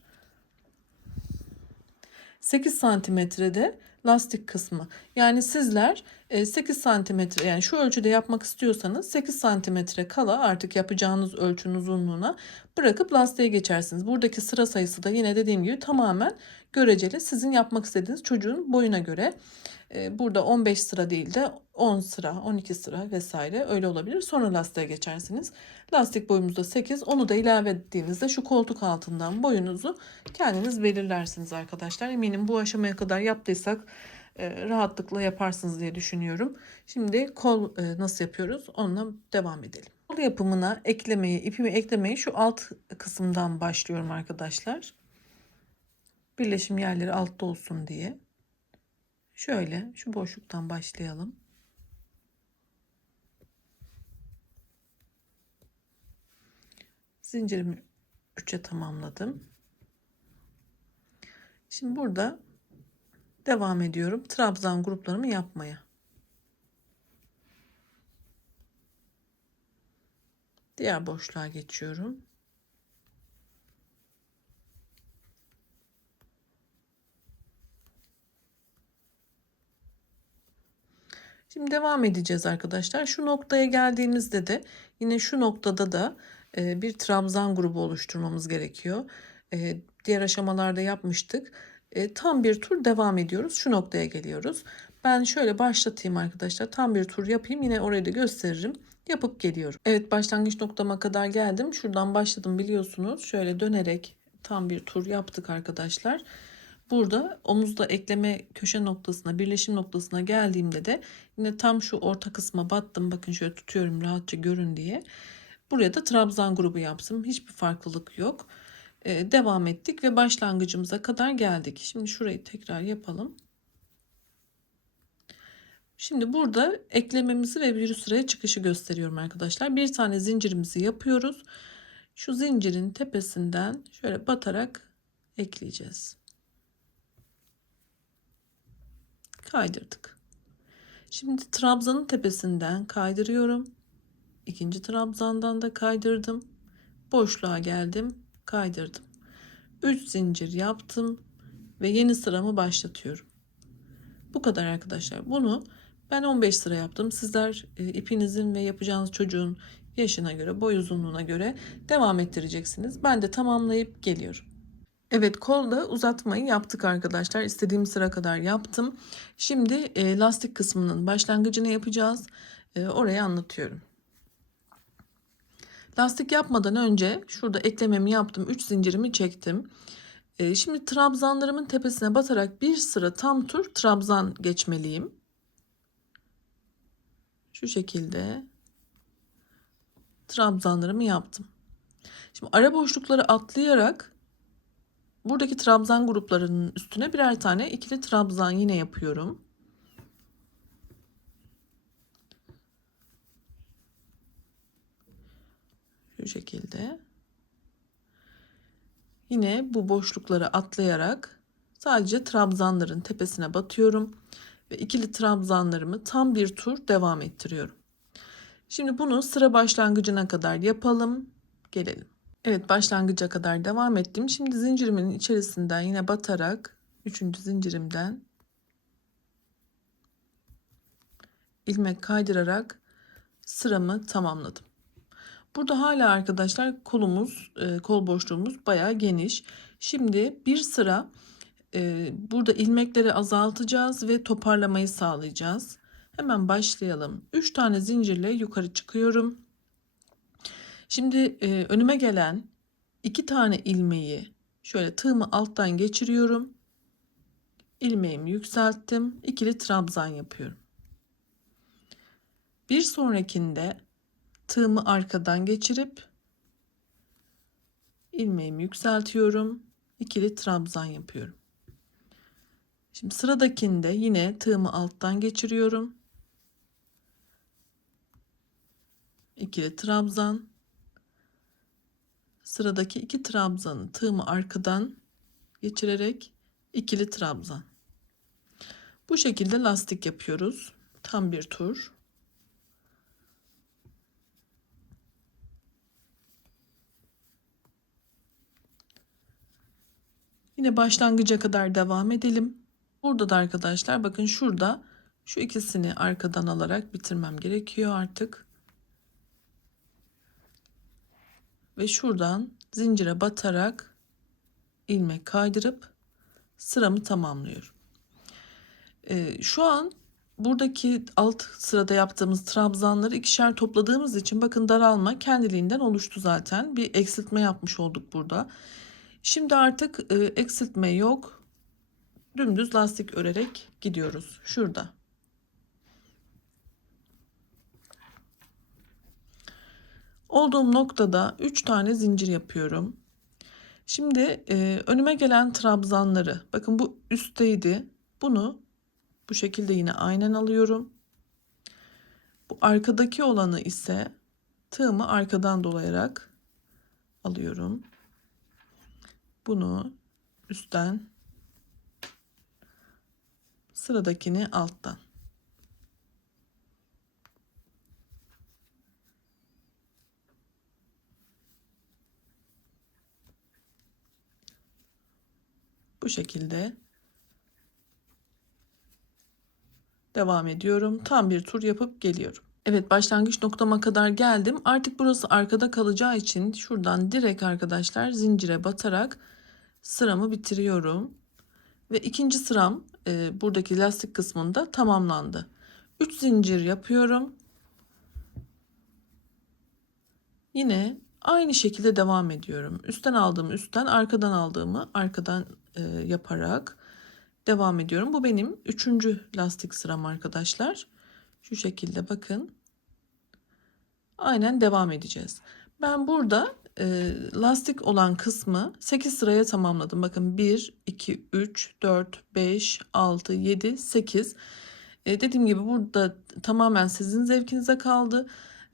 8 santimetrede lastik kısmı. Yani sizler 8 santimetre, yani şu ölçüde yapmak istiyorsanız 8 santimetre kala artık yapacağınız ölçünün uzunluğuna bırakıp lastiğe geçersiniz. Buradaki sıra sayısı da yine dediğim gibi tamamen göreceli, sizin yapmak istediğiniz çocuğun boyuna göre. Burada 15 sıra değil de 10 sıra, 12 sıra vesaire öyle olabilir. Sonra lastiğe geçersiniz. Lastik boyumuzda 8. Onu da ilave ettiğinizde şu koltuk altından boyunuzu kendiniz belirlersiniz arkadaşlar. Eminim bu aşamaya kadar yaptıysak rahatlıkla yaparsınız diye düşünüyorum. Şimdi kol nasıl yapıyoruz? Onunla devam edelim. Kol yapımına eklemeyi, ipimi eklemeyi şu alt kısımdan başlıyorum arkadaşlar. Birleşim yerleri altta olsun diye. Şöyle şu boşluktan başlayalım. Zincirimi 3'e tamamladım. Şimdi burada devam ediyorum trabzan gruplarımı yapmaya. Diğer boşluğa geçiyorum. Şimdi devam edeceğiz arkadaşlar. Şu noktaya geldiğimizde de yine şu noktada da bir trabzan grubu oluşturmamız gerekiyor. Diğer aşamalarda yapmıştık. Tam bir tur devam ediyoruz. Şu noktaya geliyoruz. Ben şöyle başlatayım arkadaşlar. Tam bir tur yapayım. Yine orayı da gösteririm. Yapıp geliyorum. Evet, başlangıç noktama kadar geldim. Şuradan başladım biliyorsunuz. Şöyle dönerek tam bir tur yaptık arkadaşlar. Burada omuzda ekleme köşe noktasına, birleşim noktasına geldiğimde de yine tam şu orta kısma battım. Bakın şöyle tutuyorum rahatça görün diye. Buraya da trabzan grubu yaptım. Hiçbir farklılık yok. Devam ettik ve başlangıcımıza kadar geldik. Şimdi şurayı tekrar yapalım. Şimdi burada eklememizi ve bir sıraya çıkışı gösteriyorum arkadaşlar. Bir tane zincirimizi yapıyoruz. Şu zincirin tepesinden şöyle batarak ekleyeceğiz. Kaydırdık. Şimdi trabzanın tepesinden kaydırıyorum. İkinci trabzandan da kaydırdım. Boşluğa geldim, kaydırdım. 3 zincir yaptım ve yeni sıramı başlatıyorum. Bu kadar arkadaşlar. Bunu ben 15 sıra yaptım. Sizler ipinizin ve yapacağınız çocuğun yaşına göre, boy uzunluğuna göre devam ettireceksiniz. Ben de tamamlayıp geliyorum. Evet, kolda uzatmayı yaptık arkadaşlar. İstediğim sıra kadar yaptım. Şimdi lastik kısmının başlangıcını yapacağız. Orayı anlatıyorum. Lastik yapmadan önce şurada eklememi yaptım. 3 zincirimi çektim. Şimdi trabzanlarımın tepesine batarak bir sıra tam tur trabzan geçmeliyim. Şu şekilde trabzanlarımı yaptım. Şimdi ara boşlukları atlayarak buradaki trabzan gruplarının üstüne birer tane ikili trabzan yine yapıyorum. Şu şekilde. Yine bu boşlukları atlayarak sadece trabzanların tepesine batıyorum ve ikili trabzanlarımı tam bir tur devam ettiriyorum. Şimdi bunu sıra başlangıcına kadar yapalım. Gelelim. Evet, başlangıca kadar devam ettim. Şimdi zincirimin içerisinden yine batarak 3. zincirimden ilmek kaydırarak sıramı tamamladım. Burada hala arkadaşlar kol boşluğumuz bayağı geniş. Şimdi bir sıra burada ilmekleri azaltacağız ve toparlamayı sağlayacağız. Hemen başlayalım. 3 tane zincirle yukarı çıkıyorum. Şimdi önüme gelen 2 tane ilmeği şöyle tığımı alttan geçiriyorum. İlmeğimi yükselttim. İkili trabzan yapıyorum. Bir sonrakinde tığımı arkadan geçirip ilmeğimi yükseltiyorum. İkili trabzan yapıyorum. Şimdi sıradakinde yine tığımı alttan geçiriyorum. İkili trabzan. Sıradaki 2 trabzanı tığımı arkadan geçirerek ikili trabzan. Bu şekilde lastik yapıyoruz. Tam bir tur. Yine başlangıca kadar devam edelim. Burada da arkadaşlar bakın şurada şu ikisini arkadan alarak bitirmem gerekiyor artık. Ve şuradan zincire batarak ilmek kaydırıp sıramı tamamlıyorum. Şu an buradaki alt sırada yaptığımız trabzanları ikişer topladığımız için bakın daralma kendiliğinden oluştu zaten. Bir eksiltme yapmış olduk burada. Şimdi artık eksiltme yok. Dümdüz lastik örerek gidiyoruz. Şurada. Olduğum noktada 3 tane zincir yapıyorum. Şimdi önüme gelen trabzanları, bakın bu üstteydi. Bunu bu şekilde yine aynen alıyorum. Bu arkadaki olanı ise tığımı arkadan dolayarak alıyorum. Bunu üstten, sıradakini alttan. Bu şekilde devam ediyorum. Tam bir tur yapıp geliyorum. Evet, başlangıç noktama kadar geldim. Artık burası arkada kalacağı için şuradan direkt arkadaşlar zincire batarak sıramı bitiriyorum. Ve ikinci sıram buradaki lastik kısmında tamamlandı. 3 zincir yapıyorum. Yine aynı şekilde devam ediyorum. Üstten aldığımı üstten, arkadan aldığımı arkadan yaparak devam ediyorum. Bu benim 3. lastik sıram arkadaşlar. Şu şekilde bakın. Aynen devam edeceğiz. Ben burada lastik olan kısmı 8 sıraya tamamladım. Bakın 1, 2, 3, 4, 5, 6, 7, 8. Dediğim gibi burada tamamen sizin zevkinize kaldı.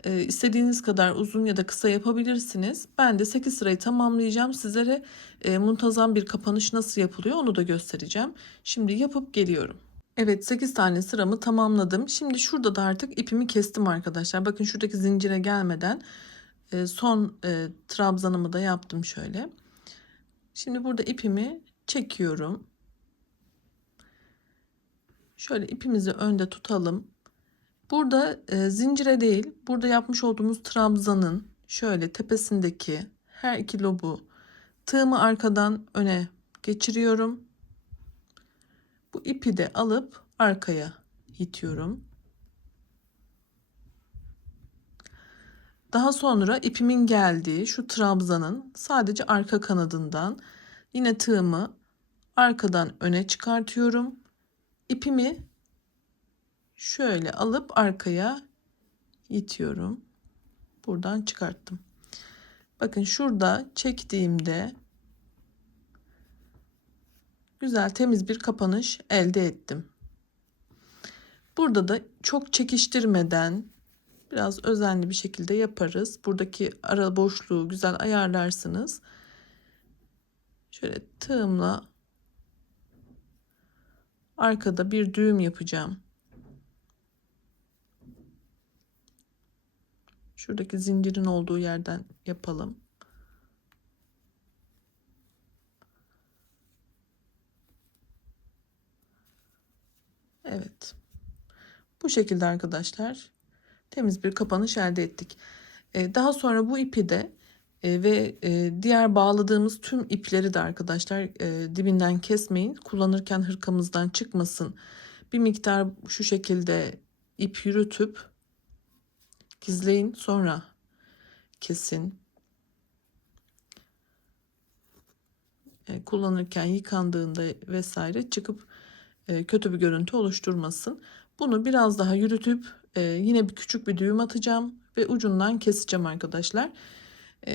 İstediğiniz kadar uzun ya da kısa yapabilirsiniz. Ben de 8 sırayı tamamlayacağım. Sizlere muntazam bir kapanış nasıl yapılıyor onu da göstereceğim. Şimdi yapıp geliyorum. Evet, 8 tane sıramı tamamladım. Şimdi şurada da artık ipimi kestim arkadaşlar. Bakın şuradaki zincire gelmeden son trabzanımı da yaptım şöyle. Şimdi burada ipimi çekiyorum. Şöyle ipimizi önde tutalım. Burada zincire değil, burada yapmış olduğumuz trabzanın şöyle tepesindeki her iki lobu tığımı arkadan öne geçiriyorum. Bu ipi de alıp arkaya itiyorum. Daha sonra ipimin geldiği şu trabzanın sadece arka kanadından yine tığımı arkadan öne çıkartıyorum. İpimi şöyle alıp arkaya itiyorum. Buradan çıkarttım. Bakın şurada çektiğimde güzel temiz bir kapanış elde ettim. Burada da çok çekiştirmeden biraz özenli bir şekilde yaparız. Buradaki ara boşluğu güzel ayarlarsınız. Şöyle tığımla arkada bir düğüm yapacağım. Şuradaki zincirin olduğu yerden yapalım. Evet. Bu şekilde arkadaşlar temiz bir kapanış elde ettik. Daha sonra bu ipi de ve diğer bağladığımız tüm ipleri de arkadaşlar dibinden kesmeyin. Kullanırken hırkamızdan çıkmasın. Bir miktar şu şekilde ip yürütüp gizleyin, sonra kesin. Kullanırken yıkandığında vesaire çıkıp kötü bir görüntü oluşturmasın. Bunu biraz daha yürütüp yine bir küçük bir düğüm atacağım ve ucundan keseceğim arkadaşlar.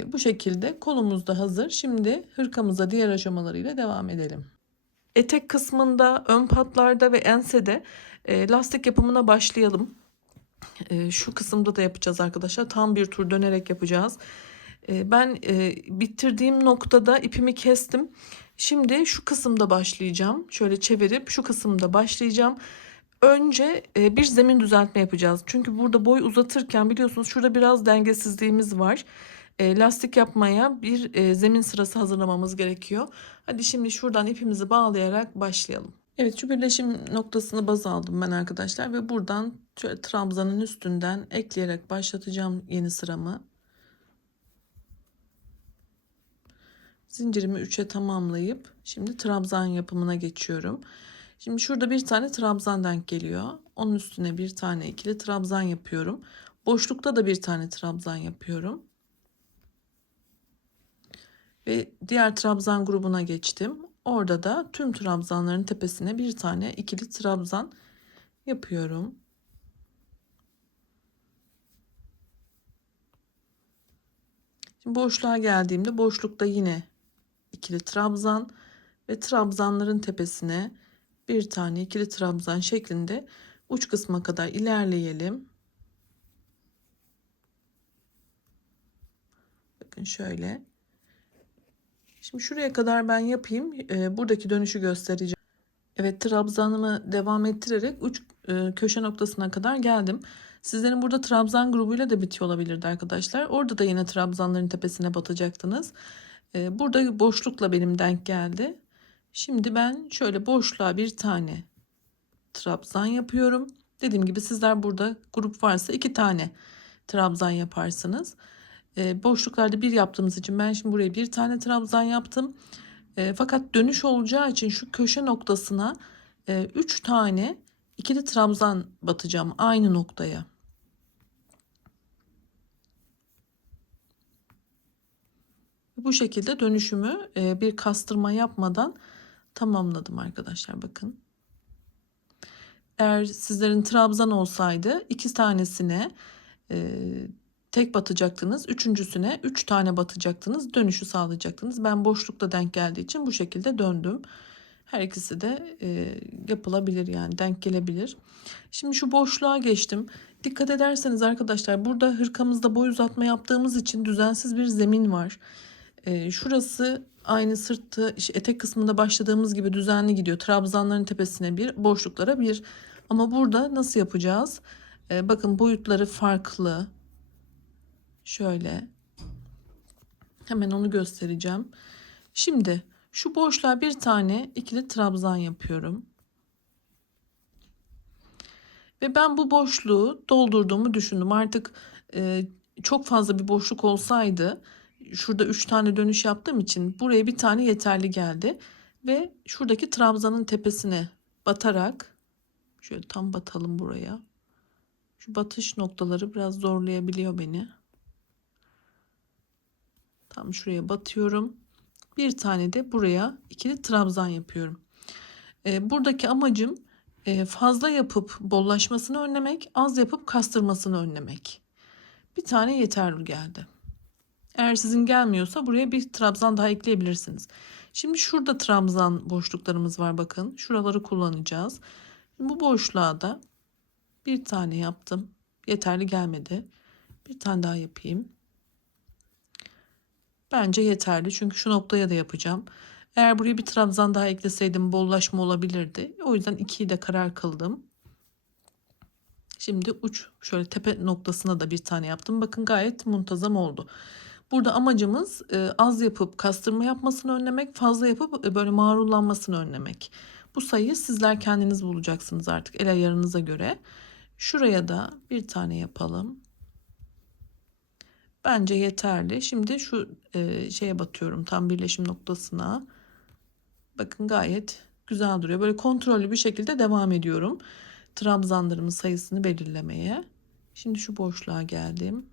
Bu şekilde kolumuz da hazır. Şimdi hırkamıza diğer aşamalarıyla devam edelim. Etek kısmında, ön patlarda ve ensede lastik yapımına başlayalım. Şu kısımda da yapacağız arkadaşlar. Tam bir tur dönerek yapacağız. Ben bitirdiğim noktada ipimi kestim. Şimdi şu kısımda başlayacağım. Şöyle çevirip şu kısımda başlayacağım. Önce bir zemin düzeltme yapacağız. Çünkü burada boy uzatırken biliyorsunuz şurada biraz dengesizliğimiz var. Lastik yapmaya bir zemin sırası hazırlamamız gerekiyor. Hadi şimdi şuradan ipimizi bağlayarak başlayalım. Evet, şu birleşim noktasını baz aldım ben arkadaşlar ve buradan şöyle trabzanın üstünden ekleyerek başlatacağım yeni sıramı. Zincirimi 3'e tamamlayıp şimdi trabzan yapımına geçiyorum. Şimdi şurada bir tane trabzan denk geliyor. Onun üstüne bir tane ikili trabzan yapıyorum. Boşlukta da bir tane trabzan yapıyorum. Ve diğer trabzan grubuna geçtim. Orada da tüm trabzanların tepesine bir tane ikili trabzan yapıyorum. Şimdi boşluğa geldiğimde boşlukta yine ikili trabzan ve trabzanların tepesine bir tane ikili trabzan şeklinde uç kısma kadar ilerleyelim. Bakın şöyle. Şimdi şuraya kadar ben yapayım. Buradaki dönüşü göstereceğim. Evet, trabzanımı devam ettirerek uç köşe noktasına kadar geldim. Sizlerin burada trabzan grubuyla da bitiyor olabilirdi arkadaşlar. Orada da yine trabzanların tepesine batacaktınız. Burada boşlukla benim denk geldi. Şimdi ben şöyle boşluğa bir tane trabzan yapıyorum. Dediğim gibi sizler burada grup varsa 2 tane trabzan yaparsınız. Boşluklarda bir yaptığımız için ben şimdi buraya bir tane trabzan yaptım. Fakat dönüş olacağı için şu köşe noktasına 3 tane ikili trabzan batacağım aynı noktaya. Bu şekilde dönüşümü bir kastırma yapmadan tamamladım arkadaşlar, bakın. Eğer sizlerin trabzan olsaydı 2 tanesine tek batacaktınız. Üçüncüsüne 3 tane batacaktınız. Dönüşü sağlayacaktınız. Ben boşlukta denk geldiği için bu şekilde döndüm. Her ikisi de yapılabilir, yani denk gelebilir. Şimdi şu boşluğa geçtim. Dikkat ederseniz arkadaşlar, burada hırkamızda boy uzatma yaptığımız için düzensiz bir zemin var. Şurası aynı sırtı etek kısmında başladığımız gibi düzenli gidiyor. Trabzanların tepesine bir, boşluklara bir. Ama burada nasıl yapacağız? Bakın boyutları farklı. Şöyle hemen onu göstereceğim. Şimdi şu boşluğa bir tane ikili trabzan yapıyorum. Ve ben bu boşluğu doldurduğumu düşündüm. Artık çok fazla bir boşluk olsaydı, şurada 3 tane dönüş yaptığım için buraya bir tane yeterli geldi. Ve şuradaki trabzanın tepesine batarak, şöyle tam batalım buraya. Şu batış noktaları biraz zorlayabiliyor beni. Tam şuraya batıyorum. Bir tane de buraya ikili trabzan yapıyorum. Buradaki amacım fazla yapıp bollaşmasını önlemek, az yapıp kastırmasını önlemek. Bir tane yeterli geldi. Eğer sizin gelmiyorsa buraya bir trabzan daha ekleyebilirsiniz. Şimdi şurada trabzan boşluklarımız var, bakın. Şuraları kullanacağız. Bu boşluğa da bir tane yaptım. Yeterli gelmedi. Bir tane daha yapayım. Bence yeterli, çünkü şu noktaya da yapacağım. Eğer buraya bir trabzan daha ekleseydim bollaşma olabilirdi. O yüzden 2'yi de karar kıldım. Şimdi uç şöyle tepe noktasına da bir tane yaptım. Bakın gayet muntazam oldu. Burada amacımız az yapıp kastırma yapmasını önlemek, fazla yapıp böyle mağrullanmasını önlemek. Bu sayıyı sizler kendiniz bulacaksınız artık el ayarınıza göre. Şuraya da bir tane yapalım. Bence yeterli. Şimdi şu şeye batıyorum, tam birleşim noktasına. Bakın gayet güzel duruyor. Böyle kontrollü bir şekilde devam ediyorum trabzanlarımın sayısını belirlemeye. Şimdi şu boşluğa geldim.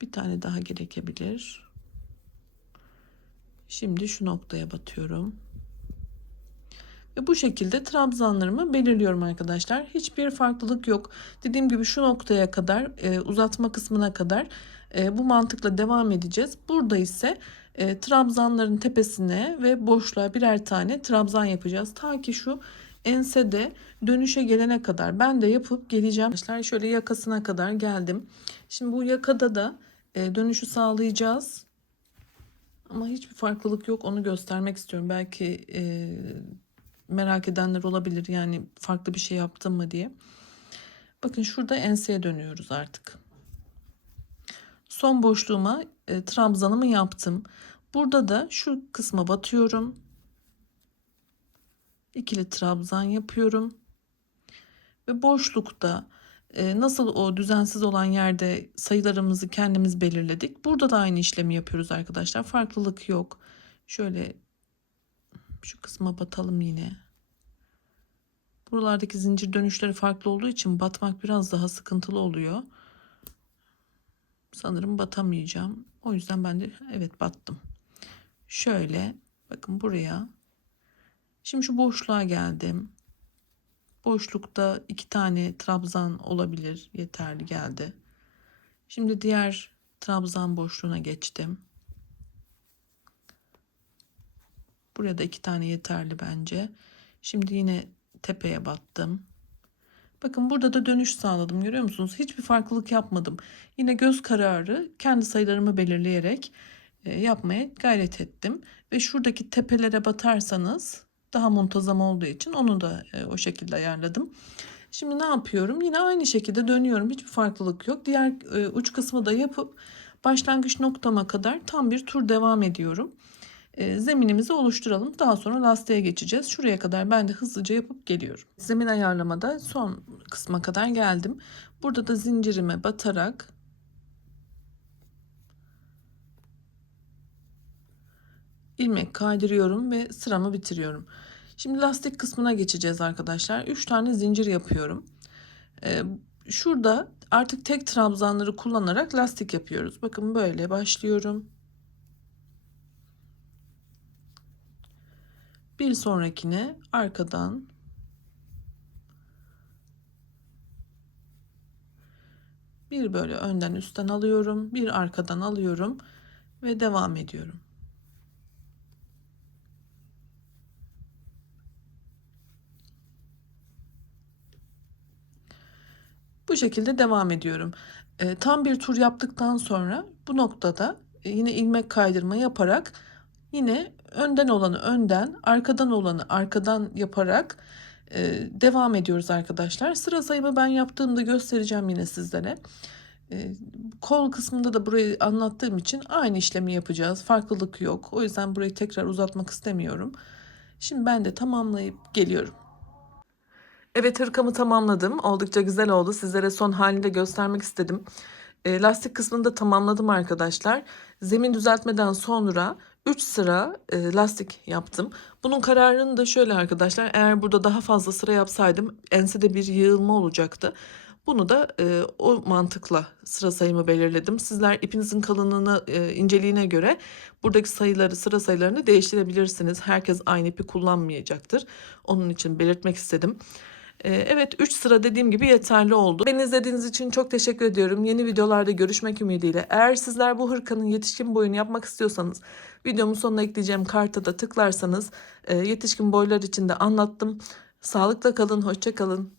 Bir tane daha gerekebilir. Şimdi şu noktaya batıyorum. Ve bu şekilde trabzanlarımı belirliyorum arkadaşlar. Hiçbir farklılık yok. Dediğim gibi şu noktaya kadar, uzatma kısmına kadar bu mantıkla devam edeceğiz. Burada ise trabzanların tepesine ve boşluğa birer tane trabzan yapacağız. Ta ki şu ensede dönüşe gelene kadar ben de yapıp geleceğim. Arkadaşlar şöyle yakasına kadar geldim. Şimdi bu yakada da dönüşü sağlayacağız. Ama hiçbir farklılık yok, onu göstermek istiyorum. Belki merak edenler olabilir, yani farklı bir şey yaptım mı diye. Bakın şurada enseye dönüyoruz artık. Son boşluğuma trabzanımı yaptım. Burada da şu kısma batıyorum. ikili trabzan yapıyorum. Ve boşlukta nasıl o düzensiz olan yerde sayılarımızı kendimiz belirledik. Burada da aynı işlemi yapıyoruz arkadaşlar. Farklılık yok. Şöyle şu kısma batalım yine. Buralardaki zincir dönüşleri farklı olduğu için batmak biraz daha sıkıntılı oluyor. Sanırım batamayacağım. O yüzden ben de evet battım. Şöyle bakın buraya. Şimdi şu boşluğa geldim. Boşlukta 2 tane trabzan olabilir. Yeterli geldi. Şimdi diğer trabzan boşluğuna geçtim. Buraya da 2 tane yeterli bence. Şimdi yine tepeye battım. Bakın burada da dönüş sağladım. Görüyor musunuz? Hiçbir farklılık yapmadım. Yine göz kararı kendi sayılarımı belirleyerek yapmaya gayret ettim. Ve şuradaki tepelere batarsanız daha muntazam olduğu için onu da o şekilde ayarladım. Şimdi ne yapıyorum? Yine aynı şekilde dönüyorum. Hiçbir farklılık yok. Diğer uç kısmı da yapıp başlangıç noktama kadar tam bir tur devam ediyorum. Zeminimizi oluşturalım. Daha sonra lastiğe geçeceğiz. Şuraya kadar ben de hızlıca yapıp geliyorum. Zemin ayarlamada son kısma kadar geldim. Burada da zincirime batarak ilmek kaydırıyorum ve sıramı bitiriyorum. Şimdi lastik kısmına geçeceğiz arkadaşlar. 3 tane zincir yapıyorum. Şurada artık tek trabzanları kullanarak lastik yapıyoruz. Bakın böyle başlıyorum. Bir sonrakine arkadan bir böyle önden üstten alıyorum, bir arkadan alıyorum ve devam ediyorum. Bu şekilde devam ediyorum. Tam bir tur yaptıktan sonra bu noktada yine ilmek kaydırma yaparak yine önden olanı önden, arkadan olanı arkadan yaparak devam ediyoruz arkadaşlar. Sıra sayımı ben yaptığımda göstereceğim yine sizlere. Kol kısmında da burayı anlattığım için aynı işlemi yapacağız. Farklılık yok. O yüzden burayı tekrar uzatmak istemiyorum. Şimdi ben de tamamlayıp geliyorum. Evet, hırkamı tamamladım. Oldukça güzel oldu. Sizlere son halini de göstermek istedim. Lastik kısmını da tamamladım arkadaşlar. Zemin düzeltmeden sonra 3 sıra lastik yaptım. Bunun kararını da şöyle arkadaşlar. Eğer burada daha fazla sıra yapsaydım ensede bir yığılma olacaktı. Bunu da o mantıkla sıra sayımı belirledim. Sizler ipinizin kalınlığına, inceliğine göre buradaki sayıları, sıra sayılarını değiştirebilirsiniz. Herkes aynı ipi kullanmayacaktır. Onun için belirtmek istedim. Evet, 3 sıra dediğim gibi yeterli oldu. Beni izlediğiniz için çok teşekkür ediyorum. Yeni videolarda görüşmek ümidiyle. Eğer sizler bu hırkanın yetişkin boyunu yapmak istiyorsanız videomun sonuna ekleyeceğim karta da tıklarsanız yetişkin boylar için de anlattım. Sağlıkla kalın, hoşça kalın.